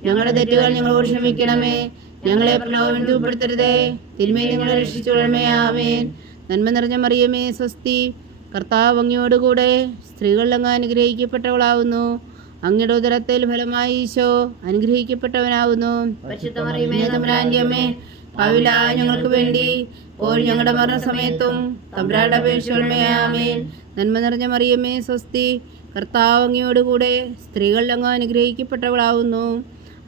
ഞങ്ങളുടെ തെറ്റുകൾ ഞങ്ങളോട് ക്ഷമിക്കണമേ. ഞങ്ങളെ പ്രലോഭനത്തിൽ ഉൾപ്പെടുത്തരുതേ, തിന്മയിൽ ഞങ്ങളെ രക്ഷിച്ചുകൊള്ളണമേ. ആമേൻ. നന്മ നിറഞ്ഞ മറിയമേ, സ്വസ്തി. കർത്താവ് അങ്ങയോടുകൂടെ സ്ത്രീകളിൽ അങ്ങ് അനുഗ്രഹിക്കപ്പെട്ടവളാവുന്നു. അങ്ങയുടെ ഉദരത്തിൽ ഫലമായി ഈശോ അനുഗ്രഹിക്കപ്പെട്ടവനാവുന്നു. പരിശുദ്ധ മറിയമേ, തമ്പുരാന്റെ അമ്മേ, പാപികളായ ഞങ്ങൾക്ക് വേണ്ടി ഇപ്പോൾ ഞങ്ങളുടെ മരണസമയത്തും തമ്പുരാന്റെ അപേക്ഷിച്ചുകൊള്ളണമേ. ആമേൻ. നന്മ നിറഞ്ഞ മറിയമേ, സ്വസ്തി. കർത്താവ് അങ്ങയോടുകൂടെ സ്ത്രീകളിൽ അങ്ങ് അനുഗ്രഹിക്കപ്പെട്ടവളാവുന്നു.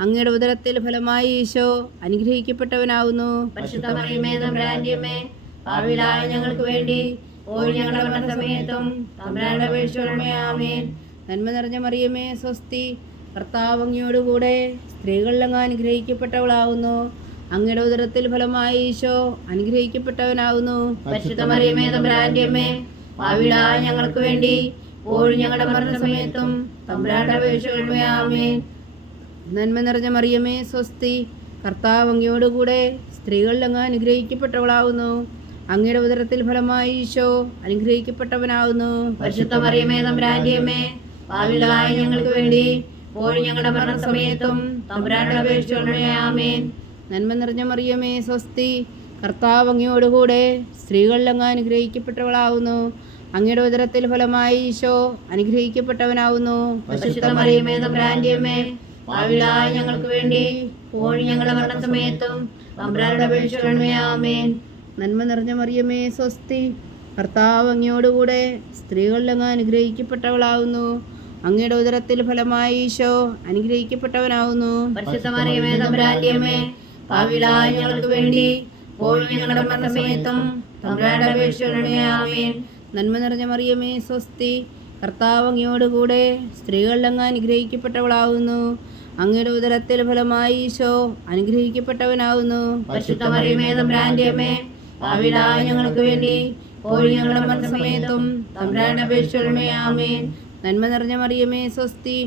അങ്ങയുടെ ഉദരത്തിൽ ഫലമായി ഈശോ അനുഗ്രഹിക്കപ്പെട്ടവനാവുന്നു. പരിശുദ്ധ മറിയമേ, തമ്പുരാന്റെ അമ്മേ, പാപികളായ ഞങ്ങൾക്ക് വേണ്ടി ഇപ്പോൾ ഞങ്ങളുടെ മരണസമയത്തും തമ്പുരാന്റെ അപേക്ഷിച്ചുകൊള്ളണമേ. ആമേൻ. നന്മ നിറഞ്ഞ മറിയമേ, സ്വസ്തി. കർത്താവ് അങ്ങയോടുകൂടെ സ്ത്രീകളിൽ അങ്ങ് അനുഗ്രഹിക്കപ്പെട്ടവളാവുന്നു. അങ്ങയുടെ ഉദരത്തിൽ ഫലമായി ഈശോ അനുഗ്രഹിക്കപ്പെട്ടവനാവുന്നു. പരിശുദ്ധ മറിയമേ, തമ്പുരാന്റെ അമ്മേ, പാപികളായ ഞങ്ങൾക്ക് വേണ്ടി ഇപ്പോൾ ഞങ്ങളുടെ മരണസമയത്തും തമ്പുരാന്റെ അപേക്ഷിച്ചുകൊള്ളണമേ. ആമേൻ. നന്മ നിറഞ്ഞ മറിയമേ, സ്വസ്തി. കർത്താവ് അങ്ങയോടുകൂടെ സ്ത്രീകളിൽ അങ്ങ് അനുഗ്രഹിക്കപ്പെട്ടവളാവുന്നു. അങ്ങയുടെ ഉദരത്തിൽ ഫലമായി ഈശോ അനുഗ്രഹിക്കപ്പെട്ടവനാവുന്നു. പരിശുദ്ധ മറിയമേ, തമ്പുരാന്റെ അമ്മേ, പാപികളായ ഞങ്ങൾക്ക് വേണ്ടി ഇപ്പോൾ ഞങ്ങളുടെ മരണസമയത്തും തമ്പുരാന്റെ അപേക്ഷിച്ചുകൊള്ളണമേ. ആമേൻ. നന്മ നിറഞ്ഞ മറിയമേ, സ്വസ്തി. കർത്താവ് അങ്ങയോടുകൂടെ സ്ത്രീകളിൽ അങ്ങ് അനുഗ്രഹിക്കപ്പെട്ടവളാവുന്നു. അങ്ങയുടെ ഉദരത്തിൽ ഫലമായി ഈശോ അനുഗ്രഹിക്കപ്പെട്ടവനാവുന്നു. പരിശുദ്ധ മറിയമേ, തമ്പുരാന്റെ അമ്മേ, പാപികളായ ഞങ്ങൾക്ക് വേണ്ടി ഇപ്പോൾ ഞങ്ങളുടെ മരണസമയത്തും തമ്പുരാന്റെ അപേക്ഷിച്ചുകൊള്ളണമേ. ആമേൻ. നന്മ നിറഞ്ഞ മറിയമേ, സ്വസ്തി. കർത്താവ് അങ്ങയോടുകൂടെ സ്ത്രീകളിൽ അങ്ങ് അനുഗ്രഹിക്കപ്പെട്ടവളാവുന്നു. അങ്ങയുടെ ഉദരത്തിൽ ഫലമായി ഈശോ അനുഗ്രഹിക്കപ്പെട്ടവനാവുന്നു. പരിശുദ്ധ മറിയമേ, തമ്പുരാന്റെ അമ്മേ, പാപികളായ ഞങ്ങൾക്ക് വേണ്ടി ഇപ്പോൾ ഞങ്ങളുടെ മരണസമയത്തും തമ്പുരാന്റെ അപേക്ഷിച്ചുകൊള്ളണമേ. ആമേൻ. നന്മ നിറഞ്ഞ മറിയമേ, സ്വസ്തി. കർത്താവ് അങ്ങയോടുകൂടെ സ്ത്രീകളിൽ അങ്ങ് അനുഗ്രഹിക്കപ്പെട്ടവളാവുന്നു. അങ്ങയുടെ ഉദരത്തിൽ ഫലമായി ഈശോ അനുഗ്രഹിക്കപ്പെട്ടവനാവുന്നു. പരിശുദ്ധ മറിയമേ, തമ്പുരാന്റെ അമ്മേ, പാപികളായ ഞങ്ങൾക്ക് വേണ്ടി ഇപ്പോൾ ഞങ്ങളുടെ മരണസമയത്തും തമ്പുരാന്റെ അപേക്ഷിച്ചുകൊള്ളണമേ. ആമേൻ. നന്മ നിറഞ്ഞ മറിയമേ, സ്വസ്തി.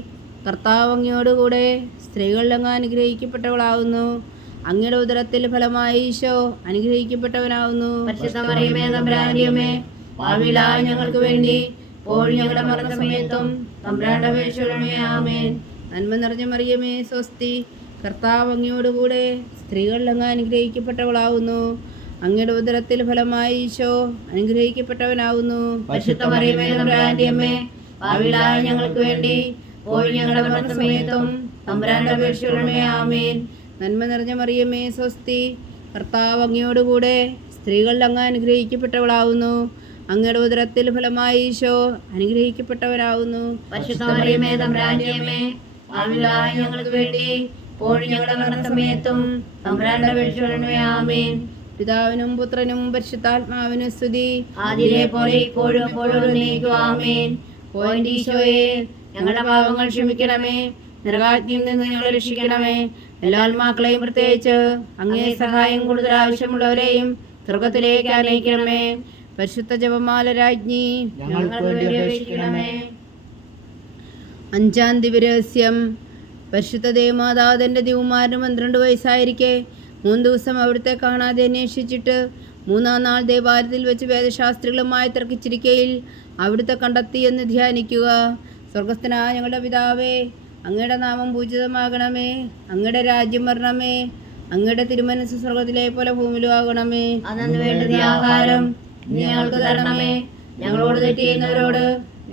കർത്താവ് അങ്ങയോടുകൂടെ സ്ത്രീകളിൽ അങ്ങ് അനുഗ്രഹിക്കപ്പെട്ടവളാവുന്നു. അങ്ങയുടെ ഉദരത്തിൽ ഫലമായി ഈശോ അനുഗ്രഹിക്കപ്പെട്ടവനാവുന്നു. പരിശുദ്ധ മറിയമേ, തമ്പുരാന്റെ അമ്മേ, പാപികളായ ഞങ്ങൾക്ക് വേണ്ടി ഇപ്പോൾ ഞങ്ങളുടെ മരണസമയത്തും തമ്പുരാന്റെ അപേക്ഷിച്ചുകൊള്ളണമേ. ആമേൻ. നന്മ നിറഞ്ഞ മറിയമേ, സ്വസ്തി. കർത്താവ് അങ്ങയോടുകൂടെ സ്ത്രീകളിൽ അങ്ങ് അനുഗ്രഹിക്കപ്പെട്ടവളാവുന്നു. അങ്ങയുടെ ഉദരത്തിൽ ഫലമായി ഈശോ അനുഗ്രഹിക്കപ്പെട്ടവനാവുന്നു. പരിശുദ്ധ മറിയമേ, തമ്പുരാന്റെ അമ്മേ, പാപികളായ ഞങ്ങൾക്ക് വേണ്ടി ഇപ്പോൾ ഞങ്ങളുടെ മരണസമയത്തും തമ്പുരാന്റെ അപേക്ഷിച്ചുകൊള്ളണമേ. ആമേൻ. നന്മ നിറഞ്ഞ മറിയമേ, സ്വസ്തി. കർത്താവ് അങ്ങയോടുകൂടെ സ്ത്രീകളിൽ അങ്ങ് അനുഗ്രഹിക്കപ്പെട്ടവളാവുന്നു. അങ്ങയുടെ ഉദരത്തിൽ ഫലമായി ഈശോ അനുഗ്രഹിക്കപ്പെട്ടവനാവുന്നു. പരിശുദ്ധ മറിയമേ, തമ്പുരാന്റെ അമ്മേ, പാപികളായ ഞങ്ങൾക്ക് വേണ്ടി ഇപ്പോൾ ഞങ്ങളുടെ മരണസമയത്തും തമ്പുരാന്റെ അപേക്ഷിച്ചുകൊള്ളണമേ. ആമേൻ. പിതാവിനും പുത്രനും പരിശുദ്ധാത്മാവിനും സ്തുതി. ആദിയിലെ പോലെ ഇപ്പോഴും എപ്പോഴും എന്നേക്കും. ആമേൻ. ഓ എൻ്റെ ഈശോയെ, ഞങ്ങളുടെ പാപങ്ങൾ ക്ഷമിക്കണമേ. നരകാഗ്നിയിൽ നിന്ന് ഞങ്ങളെ രക്ഷിക്കണമേ. എല്ലാ ആത്മാക്കളെയും പ്രത്യേകിച്ച് അങ്ങേ സഹായം കൂടുതൽ ആവശ്യമുള്ളവരെയും സ്വർഗത്തിലേക്ക് ആനയിക്കണമേ. പരിശുദ്ധ ജപമാല രാജ്ഞി ഞങ്ങൾക്ക് വേണ്ടി അപേക്ഷിക്കണമേ. 5-ാം ദിവ്യരഹസ്യം. പരിശുദ്ധ ദേവമാതാവ് തൻ്റെ ദിവ്യകുമാരന് 12 വയസ്സായിരിക്കെ 3 ദിവസം അവിടുത്തെ കാണാതെ അന്വേഷിച്ചിട്ട് 3-ാം നാൾ ദേവാലയത്തിൽ വെച്ച് വേദശാസ്ത്രികളുമായി തർക്കിച്ചിരിക്കയിൽ അവിടുത്തെ കണ്ടെത്തിയെന്ന് ധ്യാനിക്കുക. സ്വർഗസ്ഥനായ ഞങ്ങളുടെ പിതാവേ, അങ്ങയുടെ നാമം പൂജിതമാകണമേ. അങ്ങയുടെ രാജ്യം വരണമേ. അങ്ങയുടെ തിരുമനസ്സ് സ്വർഗത്തിലെ പോലെ ഭൂമിയിലും ആകണമേ. അന്നു വേണ്ടുന്ന ആഹാരം ഞങ്ങൾക്ക് തരണമേ. ഞങ്ങളോട് തെറ്റ് ചെയ്യുന്നവരോട്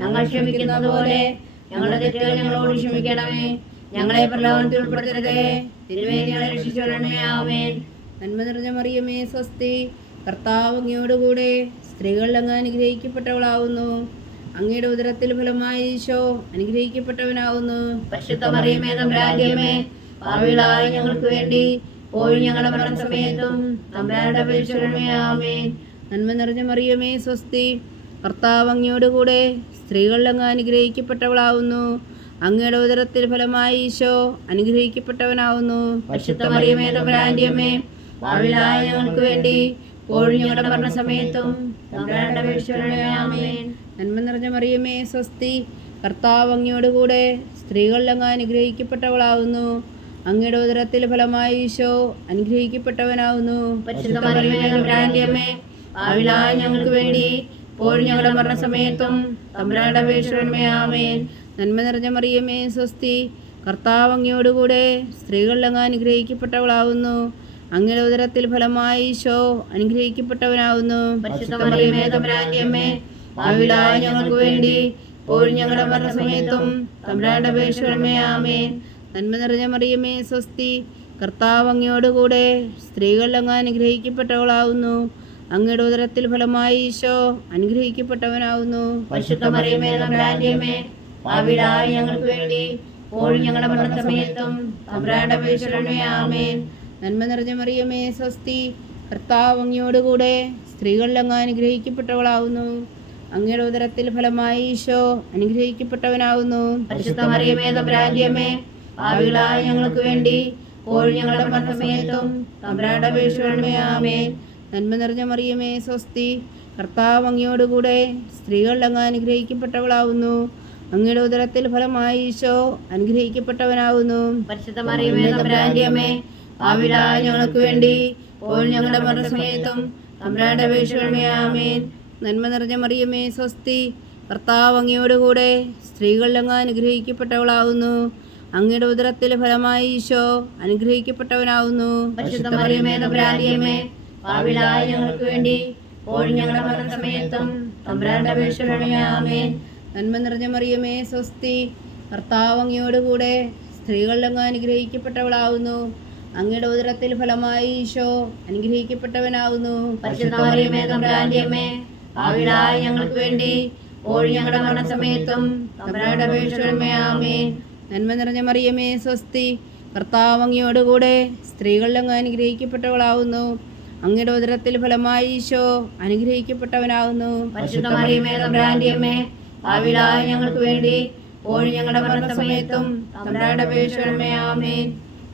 ഞങ്ങൾ ക്ഷമിക്കുന്നത് പോലെ ഞങ്ങളുടെ തെറ്റുകൾ ഞങ്ങളോട് ക്ഷമിക്കണമേ. ഞങ്ങളെ പ്രലോഭനത്തിൽ ഉൾപ്പെടുത്തരുതേ, തിരുമേനി ഞങ്ങളെ രക്ഷിച്ചുകൊള്ളണമേ. ആമേൻ. നന്മ നിറഞ്ഞ മറിയമേ, സ്വസ്തി. കർത്താവ് അങ്ങയോടുകൂടെ സ്ത്രീകളിൽ അങ്ങ് അനുഗ്രഹിക്കപ്പെട്ടവളാവുന്നു. അങ്ങയുടെ ഉദരത്തിൽ ഫലമായി ഈശോ അനുഗ്രഹിക്കപ്പെട്ടവനാവുന്നു. പരിശുദ്ധ മറിയമേ, തമ്പുരാന്റെ അമ്മേ, പാപികളായ ഞങ്ങൾക്ക് വേണ്ടി ഇപ്പോൾ ഞങ്ങളുടെ മരണസമയത്തും തമ്പുരാന്റെ അപേക്ഷിച്ചുകൊള്ളണമേ. ആമേൻ. നന്മ നിറഞ്ഞ മറിയമേ, സ്വസ്തി. കർത്താവ് അങ്ങയോടുകൂടെ സ്ത്രീകളിൽ അങ്ങ് അനുഗ്രഹിക്കപ്പെട്ടവളാവുന്നു. അങ്ങയുടെ ഉദരത്തിൽ ഫലമായി ഈശോ അനുഗ്രഹിക്കപ്പെട്ടവനാവുന്നു. പരിശുദ്ധ മറിയമേ തമ്പുരാന്റെ അമ്മേ, പാപികളായ ഞങ്ങൾക്ക് വേണ്ടി ഇപ്പോഴും ഞങ്ങളുടെ മരണസമയത്തും തമ്പുരാന്റെ അപേക്ഷിക്കണമേ. ആമേൻ. നന്മ നിറഞ്ഞ മറിയമേ സ്വസ്തി, കർത്താവ് അങ്ങയോടുകൂടെ സ്ത്രീകളിൽ അങ്ങ് അനുഗ്രഹിക്കപ്പെട്ടവളാവുന്നു. അങ്ങയുടെ ഉദരത്തിൽ ഫലമായി ഈശോ അനുഗ്രഹിക്കപ്പെട്ടവനാവുന്നു. പരിശുദ്ധ മറിയമേ തമ്പുരാന്റെ അമ്മേ, പാപികളായ ഞങ്ങൾക്ക് വേണ്ടി ഇപ്പോഴും ഞങ്ങളുടെ മരണസമയത്തും തമ്പുരാന്റെ അപേക്ഷിക്കണമേ. ആമേൻ. നന്മ നിറഞ്ഞ മറിയമേ സ്വസ്തി, കർത്താവ് അങ്ങയോടുകൂടെ സ്ത്രീകളിൽ അങ്ങ് അനുഗ്രഹിക്കപ്പെട്ടവളാവുന്നു. അങ്ങയുടെ ഉദരത്തിൽ ഫലമായി ഈശോ അനുഗ്രഹിക്കപ്പെട്ടവനാവുന്നു. പരിശുദ്ധ മറിയമേ തമ്പുരാന്റെ അമ്മേ, പാപികളായ ഞങ്ങൾക്ക് വേണ്ടി ഇപ്പോഴും ഞങ്ങളുടെ മരണസമയത്തും തമ്പുരാന്റെ അപേക്ഷിക്കണമേ. ആമേൻ. നന്മ നിറഞ്ഞ മറിയമേ സ്വസ്തി, കർത്താവ് അങ്ങയോടുകൂടെ സ്ത്രീകളിൽ അങ്ങ് അനുഗ്രഹിക്കപ്പെട്ടവളാവുന്നു. അങ്ങയുടെ ഉദരത്തിൽ ഫലമായി ഈശോ അനുഗ്രഹിക്കപ്പെട്ടവനാവുന്നു. പരിശുദ്ധ മറിയമേ തമ്പുരാന്റെ അമ്മേ, പാപികളായ ഞങ്ങൾക്ക് വേണ്ടി ഇപ്പോഴും ഞങ്ങളുടെ മരണസമയത്തും തമ്പുരാന്റെ അപേക്ഷിക്കണമേ. ആമേൻ. നന്മ നിറഞ്ഞ മറിയമേ സ്വസ്തി, കർത്താവ് അങ്ങയോടുകൂടെ സ്ത്രീകളിൽ അങ്ങ് അനുഗ്രഹിക്കപ്പെട്ടവളാവുന്നു. അങ്ങയുടെ ഉദരത്തിൽ ഫലമായി ഈശോ അനുഗ്രഹിക്കപ്പെട്ടവനാവുന്നു. പരിശുദ്ധ മറിയമേ തമ്പുരാന്റെ അമ്മേ, പാപികളായ ഞങ്ങൾക്ക് വേണ്ടി ഇപ്പോഴും ഞങ്ങളുടെ മരണസമയത്തും തമ്പുരാന്റെ അപേക്ഷിക്കണമേ. ആമേൻ. നന്മ നിറഞ്ഞ മറിയമേ സ്വസ്തി, കർത്താവ് അങ്ങയോടുകൂടെ സ്ത്രീകളിൽ അങ്ങ് അനുഗ്രഹിക്കപ്പെട്ടവളാവുന്നു. അങ്ങയുടെ ഉദരത്തിൽ ഫലമായി ഈശോ അനുഗ്രഹിക്കപ്പെട്ടവനാവുന്നു. പരിശുദ്ധ മറിയമേ തമ്പുരാന്റെ അമ്മേ, പാപികളായ ഞങ്ങൾക്ക് വേണ്ടി ഇപ്പോഴും ഞങ്ങളുടെ മരണസമയത്തും തമ്പുരാന്റെ അപേക്ഷിക്കണമേ. ആമേൻ. നന്മ നിറഞ്ഞ മറിയമേ സ്വസ്തി, കർത്താവ് അങ്ങയോടുകൂടെ സ്ത്രീകളിൽ അങ്ങ് അനുഗ്രഹിക്കപ്പെട്ടവളാവുന്നു. അങ്ങയുടെ ഉദരത്തിൽ ഫലമായി ഈശോ അനുഗ്രഹിക്കപ്പെട്ടവനാവുന്നു. പരിശുദ്ധ മറിയമേ തമ്പുരാന്റെ അമ്മേ, പാപികളായ ഞങ്ങൾക്ക് വേണ്ടി ഇപ്പോഴും ഞങ്ങളുടെ മരണസമയത്തും തമ്പുരാന്റെ അപേക്ഷിക്കണമേ. ആമേൻ. നന്മ നിറഞ്ഞ മറിയമേ സ്വസ്തി, കർത്താവ് അങ്ങയോടുകൂടെ സ്ത്രീകളിൽ അങ്ങ് അനുഗ്രഹിക്കപ്പെട്ടവളാവുന്നു. അങ്ങയുടെ ഉദരത്തിൽ ഫലമായി ഈശോ അനുഗ്രഹിക്കപ്പെട്ടവനാവുന്നു. പരിശുദ്ധ മറിയമേ തമ്പുരാന്റെ അമ്മേ, പാപികളായ ഞങ്ങൾക്ക് വേണ്ടി ഇപ്പോഴും ഞങ്ങളുടെ മരണസമയത്തും തമ്പുരാന്റെ അപേക്ഷിക്കണമേ. ആമേൻ. നന്മ നിറഞ്ഞ മറിയമേ സ്വസ്തി, കർത്താവ് അങ്ങയോടുകൂടെ സ്ത്രീകളിൽ അങ്ങ് അനുഗ്രഹിക്കപ്പെട്ടവളാവുന്നു. അങ്ങയുടെ ഉദരത്തിൽ ഫലമായി ഈശോ അനുഗ്രഹിക്കപ്പെട്ടവനാവുന്നു. പരിശുദ്ധ മറിയമേ തമ്പുരാന്റെ അമ്മേ, പാപികളായ ഞങ്ങൾക്ക് വേണ്ടി ഇപ്പോഴും ഞങ്ങളുടെ മരണസമയത്തും തമ്പുരാന്റെ അപേക്ഷിക്കണമേ. ആമേൻ.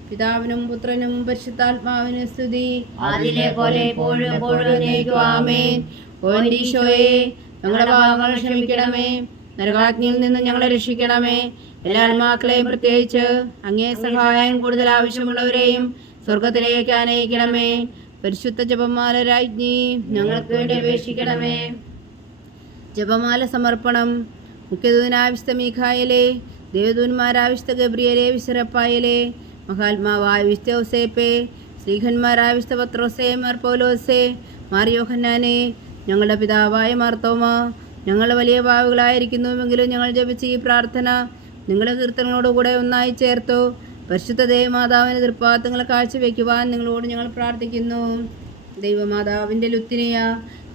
പിതാവിനും പുത്രനും പരിശുദ്ധാത്മാവിനും സ്തുതി, ആദിയിലെ പോലെ ഇപ്പോഴും എപ്പോഴും എന്നേക്കും. ആമേൻ. ഓ എൻ്റെ ഈശോയെ, ഞങ്ങളുടെ പാപങ്ങൾ ക്ഷമിക്കണമേ, നരകാഗ്നിയിൽ നിന്ന് ഞങ്ങളെ രക്ഷിക്കണമേ. എല്ലാ ആത്മാക്കളെയും പ്രത്യേകിച്ച് അങ്ങേ സഹായം കൂടുതൽ ആവശ്യമുള്ളവരെയും സ്വർഗത്തിലേക്ക് ആനയിക്കണമേ. പരിശുദ്ധ ജപമാല രാജ്ഞി, ഞങ്ങൾക്ക് വേണ്ടി അപേക്ഷിക്കണമേ. ജപമാല സമർപ്പണം. മുഖ്യദൂതനായ വിശുദ്ധ മീഖായേലേ, ദേവദൂതന്മാരായ വിശുദ്ധ ഗബ്രിയേലേ, വിശുദ്ധ മഹാത്മാവായ വിശുദ്ധ ഔസേപ്പേ, ശ്രീഖന്മാരായ വിശുദ്ധ പത്രോസേ, മാർ പൗലോസേ, മാർ യോഹന്നാനെ, ഞങ്ങളുടെ പിതാവായ മാർത്തോമ, ഞങ്ങൾ വലിയ പാവികളായിരിക്കുന്നുവെങ്കിലും ഞങ്ങൾ ജപിച്ച ഈ പ്രാർത്ഥന നിങ്ങളുടെ കീർത്തനങ്ങളോടുകൂടെ ഒന്നായി ചേർത്തു. പരിശുദ്ധ ദേവമാതാവിന് തൃപ്പാദങ്ങൾ കാഴ്ചവെക്കുവാൻ നിങ്ങളോട് ഞങ്ങൾ പ്രാർത്ഥിക്കുന്നു. ദൈവമാതാവിൻ്റെ ലുത്തിനിയ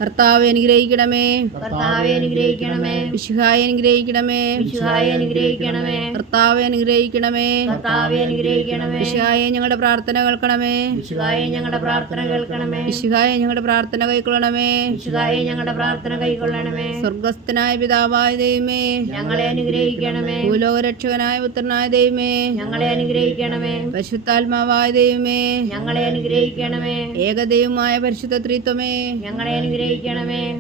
കർത്താവെ അനുഗ്രഹിക്കണമേ, കർത്താവെ അനുഗ്രഹിക്കണമേ. വിശുഹായെ അനുഗ്രഹിക്കണമേ, വിശുഹായെ അനുഗ്രഹിക്കണമേ. കർത്താവെ അനുഗ്രഹിക്കണമേ, കർത്താവെ അനുഗ്രഹിക്കണമേ. വിശുഹായെ ഞങ്ങളുടെ പ്രാർത്ഥന കേൾക്കണമേ, വിശുഹായെ ഞങ്ങളുടെ പ്രാർത്ഥന കേൾക്കണമേ. വിശുഹായെ ഞങ്ങളുടെ പ്രാർത്ഥന കൈക്കൊള്ളണമേ. വിശുഹായെ ഞങ്ങളുടെ പ്രാർത്ഥന കൈക്കൊള്ളണമേ. സ്വർഗസ്ഥനായ പിതാവായ ദൈവമേ, ഞങ്ങളെ അനുഗ്രഹിക്കണമേ. ഭൂലോകരക്ഷകനായ പുത്രനായ ദൈവമേ, ഞങ്ങളെ അനുഗ്രഹിക്കണമേ. പരിശുദ്ധാത്മാവായ ദൈവമേ, ഞങ്ങളെ അനുഗ്രഹിക്കണമേ. ഏകദൈവമായ പരിശുദ്ധ ത്രിത്വമേ, ഞങ്ങളെ അനുഗ്രഹിക്കണമേ.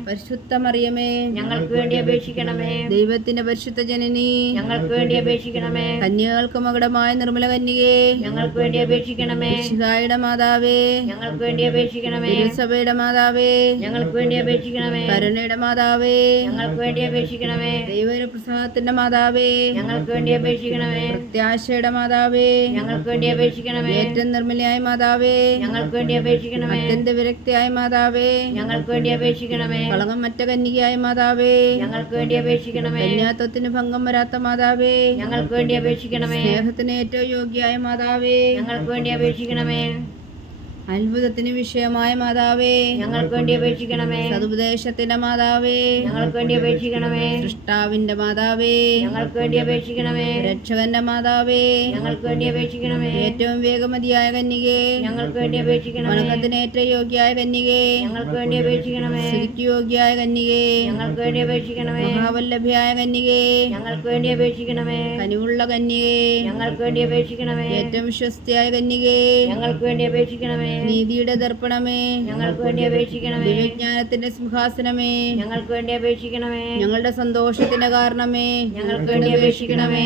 പരിശുദ്ധ മറിയമേ, ഞങ്ങൾക്ക് വേണ്ടി അപേക്ഷിക്കണമേ. ദൈവത്തിന്റെ പരിശുദ്ധ ജനനി, ഞങ്ങൾക്ക് വേണ്ടി അപേക്ഷിക്കണമേ. കന്യകൾക്ക് മകുടമായ നിർമ്മല കന്യകേ, ഞങ്ങൾക്ക് വേണ്ടി അപേക്ഷിക്കണമേ. വിശുഹായുടെ മാതാവേ, ഞങ്ങൾക്ക് വേണ്ടി അപേക്ഷിക്കണമേ. തിരുസഭയുടെ മാതാവേ, ഞങ്ങൾക്ക് വേണ്ടി അപേക്ഷിക്കണമേ. കരുണയുടെ മാതാവേ, ഞങ്ങൾക്ക് വേണ്ടി അപേക്ഷിക്കണമേ. ദൈവപ്രസാദത്തിന്റെ മാതാവേ, ഞങ്ങൾക്ക് വേണ്ടി അപേക്ഷിക്കണമേ. പ്രത്യാശയുടെ മാതാവേ, ഞങ്ങൾക്ക് വേണ്ടി അപേക്ഷിക്കണമേ. ഏറ്റവും നിർമ്മലയായ മാതാവേ, ഞങ്ങൾക്ക് വേണ്ടി അപേക്ഷിക്കണമേ. അത്യന്ത വിരക്തിയായ മാതാവേ, ഞങ്ങൾക്ക് വേണ്ടി അപേക്ഷിക്കണമേ. കളങ്കം മറ്റ കന്യകയായ മാതാവേ, ഞങ്ങൾക്ക് വേണ്ടി അപേക്ഷിക്കണമേ. കന്യാത്വത്തിന് ഭംഗം വരാത്ത മാതാവേ, ഞങ്ങൾക്ക് വേണ്ടി അപേക്ഷിക്കണമേ. സ്നേഹത്തിന് ഏറ്റവും യോഗ്യയായ മാതാവേ, ഞങ്ങൾക്ക് വേണ്ടി അപേക്ഷിക്കണമേ. അത്ഭുതത്തിന് വിഷയമായ മാതാവേ, ഞങ്ങൾക്ക് വേണ്ടി അപേക്ഷിക്കണമേ. സതുപദേശത്തിന്റെ മാതാവേ, ഞങ്ങൾക്ക് വേണ്ടി അപേക്ഷിക്കണമേ. സൃഷ്ടാവിന്റെ മാതാവേ, ഞങ്ങൾക്ക് വേണ്ടി അപേക്ഷിക്കണമേ. രക്ഷകന്റെ മാതാവേ, ഞങ്ങൾക്ക് വേണ്ടി അപേക്ഷിക്കണമേ. ഏറ്റവും വേഗമതിയായ കന്യകേ, ഞങ്ങൾക്ക് വേണ്ടി അപേക്ഷിക്കണമേ. വണക്കത്തിന് ഏറ്റവും യോഗ്യായ കന്യകേ, ഞങ്ങൾക്ക് വേണ്ടി അപേക്ഷിക്കണമേ. സ്തുതിക്ക് യോഗ്യായ കന്യകേ, ഞങ്ങൾക്ക് വേണ്ടി അപേക്ഷിക്കണമേ. മഹാവല്ലഭയായ കന്യകേ, ഞങ്ങൾക്ക് വേണ്ടി അപേക്ഷിക്കണമേ. കനിവുള്ള കന്യകേ, ഞങ്ങൾക്ക് വേണ്ടി അപേക്ഷിക്കണമേ. ഏറ്റവും വിശ്വസ്തയായ കന്യകേ, ഞങ്ങൾക്ക് വേണ്ടി അപേക്ഷിക്കണമേ. നീതിയുടെ ദർപ്പണമേ, ഞങ്ങൾക്ക് വേണ്ടി അപേക്ഷിക്കണമേ. ദിവ്യജ്ഞാനത്തിന്റെ സിംഹാസനമേ, ഞങ്ങൾക്ക് വേണ്ടി അപേക്ഷിക്കണമേ. ഞങ്ങളുടെ സന്തോഷത്തിന്റെ കാരണമേ, ഞങ്ങൾക്ക് വേണ്ടി അപേക്ഷിക്കണമേ.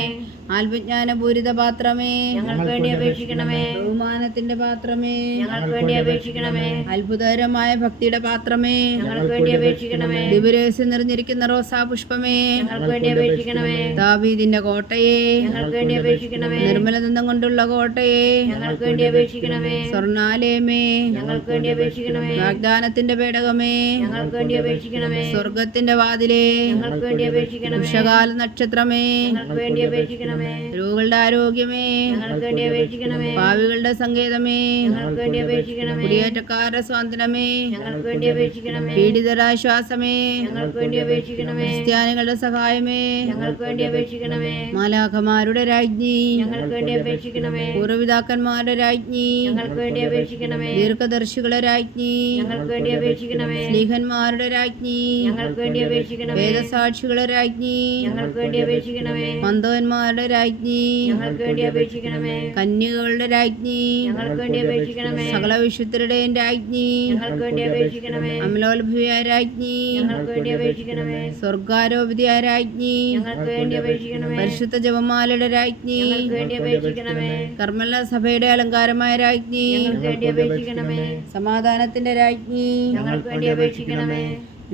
ആത്മജ്ഞാനപൂരിത പാത്രമേ, ഞങ്ങൾക്ക് വേണ്ടി അപേക്ഷിക്കണമേ. ബഹുമാനത്തിന്റെ പാത്രമേ, ഞങ്ങൾക്ക് വേണ്ടി അപേക്ഷിക്കണമേ. അത്ഭുതകരമായ ഭക്തിയുടെ പാത്രമേ, ഞങ്ങൾക്ക് വേണ്ടി അപേക്ഷിക്കണമേ. ദിവരേസ്യം നിറഞ്ഞിരിക്കുന്ന റോസാ പുഷ്പമേ, ഞങ്ങൾക്ക് വേണ്ടി അപേക്ഷിക്കണമേ. ദാവീദിന്റെ കോട്ടയെ, ഞങ്ങൾക്ക് വേണ്ടി അപേക്ഷിക്കണമേ. നിർമ്മലദന്തം കൊണ്ടുള്ള കോട്ടയെ, ഞങ്ങൾക്ക് വേണ്ടി അപേക്ഷിക്കണമേ. സ്വർണാലയമേ, ഞങ്ങൾക്ക് വേണ്ടി അപേക്ഷിക്കണമേ. വാഗ്ദാനത്തിന്റെ പേടകമേ, ഞങ്ങൾക്ക് വേണ്ടി അപേക്ഷിക്കണമേ. സ്വർഗത്തിന്റെ വാതിലേ, ഞങ്ങൾക്ക് വേണ്ടി അപേക്ഷിക്കണമേ. ഉഷകാല നക്ഷത്രമേ, ഞങ്ങൾക്ക് വേണ്ടി അപേക്ഷിക്കണമേ. രോഗികളുടെ ആരോഗ്യമേ, ഞങ്ങൾക്ക് വേണ്ടി അപേക്ഷിക്കണമേ. പാവികളുടെ സങ്കേതമേ, ഞങ്ങൾക്ക് വേണ്ടി അപേക്ഷിക്കണമേ. കുടിയേറ്റക്കാരുടെ സ്വാതന്ത്ര്യമേ, ഞങ്ങൾക്ക് വേണ്ടി അപേക്ഷിക്കണമേ. പീഡിതരാശ്വാസമേ, ഞങ്ങൾക്ക് വേണ്ടി അപേക്ഷിക്കണമേ. ക്രിസ്ത്യാനികളുടെ സഹായമേ, ഞങ്ങൾക്ക് വേണ്ടി അപേക്ഷിക്കണമേ. മാലാഖമാരുടെ രാജ്ഞി, ഞങ്ങൾക്ക് വേണ്ടി അപേക്ഷിക്കണമേ. പൂർവ്വപിതാക്കന്മാരുടെ രാജ്ഞി, ഞങ്ങൾക്ക് വേണ്ടി അപേക്ഷിക്കണമേ. ദീർഘദർശികളുടെ രാജ്ഞി, ഞങ്ങൾക്ക് വേണ്ടി അപേക്ഷിക്കണമേ. സ്ലീഹന്മാരുടെ രാജ്ഞി, ഞങ്ങൾക്ക് വേണ്ടി അപേക്ഷിക്കണമേ. വേദസാക്ഷികളുടെ രാജ്ഞി, ഞങ്ങൾക്ക് വേണ്ടി അപേക്ഷിക്കണമേ. മന്ദവന്മാരുടെ രാജ്ഞി, ഞങ്ങൾക്ക് വേണ്ടി അപേക്ഷിക്കണമേ. കന്യകകളുടെ രാജ്ഞി, ഞങ്ങൾക്ക് വേണ്ടി അപേക്ഷിക്കണമേ. സകല വിശുദ്ധരുടെയും രാജ്ഞി, ഞങ്ങൾക്ക് വേണ്ടി അപേക്ഷിക്കണമേ. അമലോത്ഭവിയായ രാജ്ഞി, ഞങ്ങൾക്ക് വേണ്ടി അപേക്ഷിക്കണമേ. സ്വർഗാരോപിതയായ രാജ്ഞി, ഞങ്ങൾക്ക് വേണ്ടി അപേക്ഷിക്കണമേ. പരിശുദ്ധ ജപമാലയുടെ രാജ്ഞി, ഞങ്ങൾക്ക് വേണ്ടി അപേക്ഷിക്കണമേ. കർമ്മല സഭയുടെ അലങ്കാരമായ രാജ്ഞി, ഞങ്ങൾക്ക് വേണ്ടി അപേക്ഷിക്കണമേ. സമാധാനത്തിന്റെ രാജ്ഞി, ഞങ്ങൾക്ക് വേണ്ടി അപേക്ഷിക്കണമേ.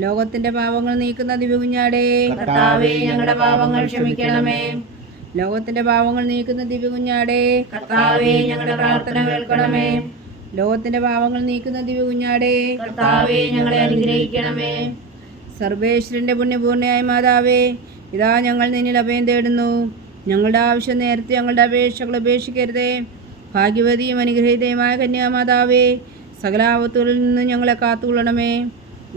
ലോകത്തിന്റെ പാപങ്ങൾ നീക്കുന്ന ദിവ്യകുഞ്ഞാടേ, കർത്താവേ, ഞങ്ങളുടെ പാപങ്ങൾ ക്ഷമിക്കണമേ. ലോകത്തിന്റെ പാപങ്ങൾ നീക്കുന്ന ദിവ്യകുഞ്ഞാടേ, കർത്താവേ, ഞങ്ങളുടെ പ്രാർത്ഥന കേൾക്കണമേ. ലോകത്തിന്റെ പാപങ്ങൾ നീക്കുന്ന ദിവ്യകുഞ്ഞാടേ, കർത്താവേ, ഞങ്ങളെ അനുഗ്രഹിക്കണമേ. സർവേശ്വരന്റെ പുണ്യപൂർണ്ണയായ മാതാവേ, ഇതാ ഞങ്ങൾ നിന്നിൽ അഭയം തേടുന്നു. ഞങ്ങളുടെ ആവശ്യം നേരത്തെ ഞങ്ങളുടെ അപേക്ഷകൾ ഉപേക്ഷിക്കരുതേ. ഭാഗ്യവതിയും അനുഗ്രഹീതയുമായ കന്യാമാതാവേ, സകല ആപത്തുകളിൽ നിന്ന് ഞങ്ങളെ കാത്തുകൊള്ളണമേ.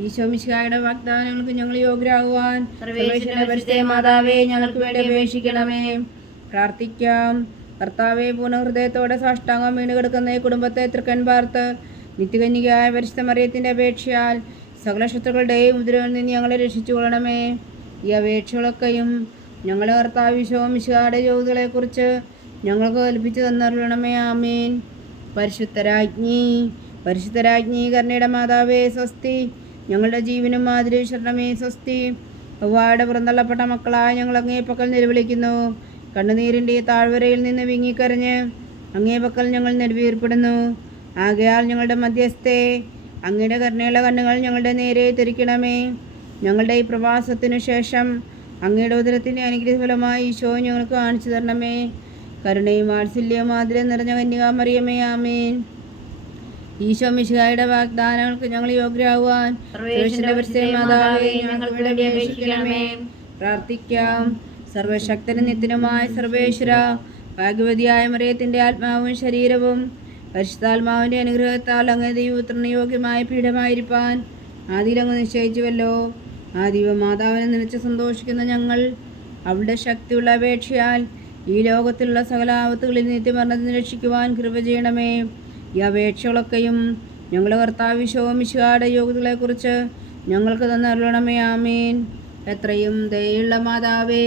ഈശോ മിശിഹായുടെ വാഗ്ദാനങ്ങൾക്ക് ഞങ്ങൾ യോഗ്യരാകുവാൻ സർവേശ്വരന്റെ പരിശുദ്ധ മാതാവേ, ഞങ്ങൾക്ക് വേണ്ടി അപേക്ഷിക്കണമേ. പ്രാർത്ഥിക്കാം. കർത്താവെ, പൂർണ്ണഹൃദയത്തോടെ സാഷ്ടാംഗം വീണ് കിടക്കുന്ന ഈ കുടുംബത്തെ തൃക്കൺ പാർത്ത് നിത്യകന്യകയായ പരിശുദ്ധ മറിയത്തിൻ്റെ അപേക്ഷയാൽ സകല ശത്രുക്കളുടെയും ഉപദ്രവങ്ങളിൽ നിന്ന് ഞങ്ങളെ രക്ഷിച്ചു കൊള്ളണമേ. ഈ അപേക്ഷകളൊക്കെയും ഞങ്ങളുടെ കർത്താവ് ഈശോ മിശിഹായുടെ യോഗ്യതകളെക്കുറിച്ച് ഞങ്ങൾക്ക് കൽപ്പിച്ചു തന്നരുളണമേ. ആമേൻ. പരിശുദ്ധരാജ്ഞി കരുണയുടെ മാതാവേ സ്വസ്തി. ഞങ്ങളുടെ ജീവനും മാതിരി ശരണമേ സ്വസ്തി. ഹവ്വായുടെ പുറന്തള്ളപ്പെട്ട മക്കളായ ഞങ്ങൾ അങ്ങേ പക്കൽ നിലവിളിക്കുന്നു. കണ്ണുനീരിൻ്റെ താഴ്വരയിൽ നിന്ന് വിങ്ങിക്കരഞ്ഞ് അങ്ങേ പക്കൽ ഞങ്ങൾ നെടുവീർപ്പെടുന്നു. ആകയാൽ ഞങ്ങളുടെ മധ്യസ്ഥേ, അങ്ങയുടെ കരുണയുള്ള കണ്ണുകൾ ഞങ്ങളുടെ നേരെ തിരിക്കണമേ. ഞങ്ങളുടെ ഈ പ്രവാസത്തിനു ശേഷം അങ്ങയുടെ ഉദരത്തിൻ്റെ അനുഗ്രഹഫലമായി ഈശോ ഞങ്ങൾക്ക് കാണിച്ചു തരണമേ. കരുണയും വാത്സല്യവും ആദരവും നിറഞ്ഞ കന്യകാമറിയമേ, ആമേൻ. ഈശോ മിശിഹായുടെ വാഗ്ദാനങ്ങൾക്ക് ഞങ്ങൾ യോഗ്യരാകുവാൻ മാതാവേ, ഞങ്ങൾക്ക് വേണ്ടി അപേക്ഷിക്കണമേ. പ്രാർത്ഥിക്കാം. സർവശക്തനും നിത്യനുമായ സർവേശ്വര, ഭാഗ്യവതിയായ മറിയത്തിൻ്റെ ആത്മാവും ശരീരവും പരിശുദ്ധാത്മാവിൻ്റെ അനുഗ്രഹത്താൽ അങ്ങ് ദൈവപുത്രന് യോഗ്യമായ പീഠമായിരിക്കാൻ ആദിയിലങ്ങ് നിശ്ചയിച്ചുവല്ലോ. ആ ദൈവമാതാവിനെ നിലച്ച് സന്തോഷിക്കുന്ന ഞങ്ങൾ അവളുടെ ശക്തിയുള്ള അപേക്ഷയാൽ ഈ ലോകത്തിലുള്ള സകല ആപത്തുകളിൽ നിത്യമരണത്തിന് രക്ഷിക്കുവാൻ കൃപ ചെയ്യണമേ. ഈ അപേക്ഷകളൊക്കെയും ഞങ്ങളുടെ കർത്താവ് ഈശോ മിശിഹായുടെ യോഗ്യതകളെക്കുറിച്ച് ഞങ്ങൾക്ക് തന്നരുളണമേ. ആമേൻ. എത്രയും ദയുള്ള മാതാവേ,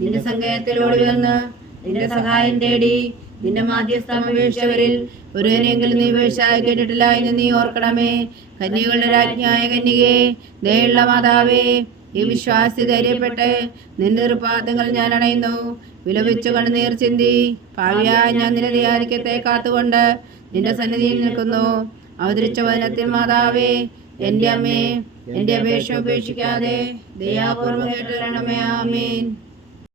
നിന്റെ സങ്കേതത്തിലോടി വന്ന് നിന്റെ സഹായം തേടി നിന്റെ മാധ്യസ്ഥം അപേക്ഷിച്ചവരിൽ ഒരുവനെങ്കിലും നീ വീഴ്ചയായി കേട്ടിട്ടില്ല എന്ന് നീ ഓർക്കണമേ. കന്യകളുടെ രാജ്ഞിയായ കന്യകേ, ദയുള്ള മാതാവേ, ഈ വിശ്വാസി ധൈര്യപ്പെട്ട് നിന്റെ പാദങ്ങൾ ഞാൻ അണയുന്നു. വിലപിച്ചു കണ്ണുനീർ ചിന്തി പാവിയായ ഞാൻ നിന്റെ ധ്യാനിക്കത്തെ കാത്തുകൊണ്ട് നിന്റെ സന്നിധിയിൽ നിൽക്കുന്നു. അവതരിച്ച വചനത്തിൽ മാതാവേ, എൻ്റെ അമ്മേ, എൻ്റെ അപേക്ഷ ഉപേക്ഷിക്കാതെ ദയാപൂർവ്വം കേട്ടുതരണമേ. ആമേൻ.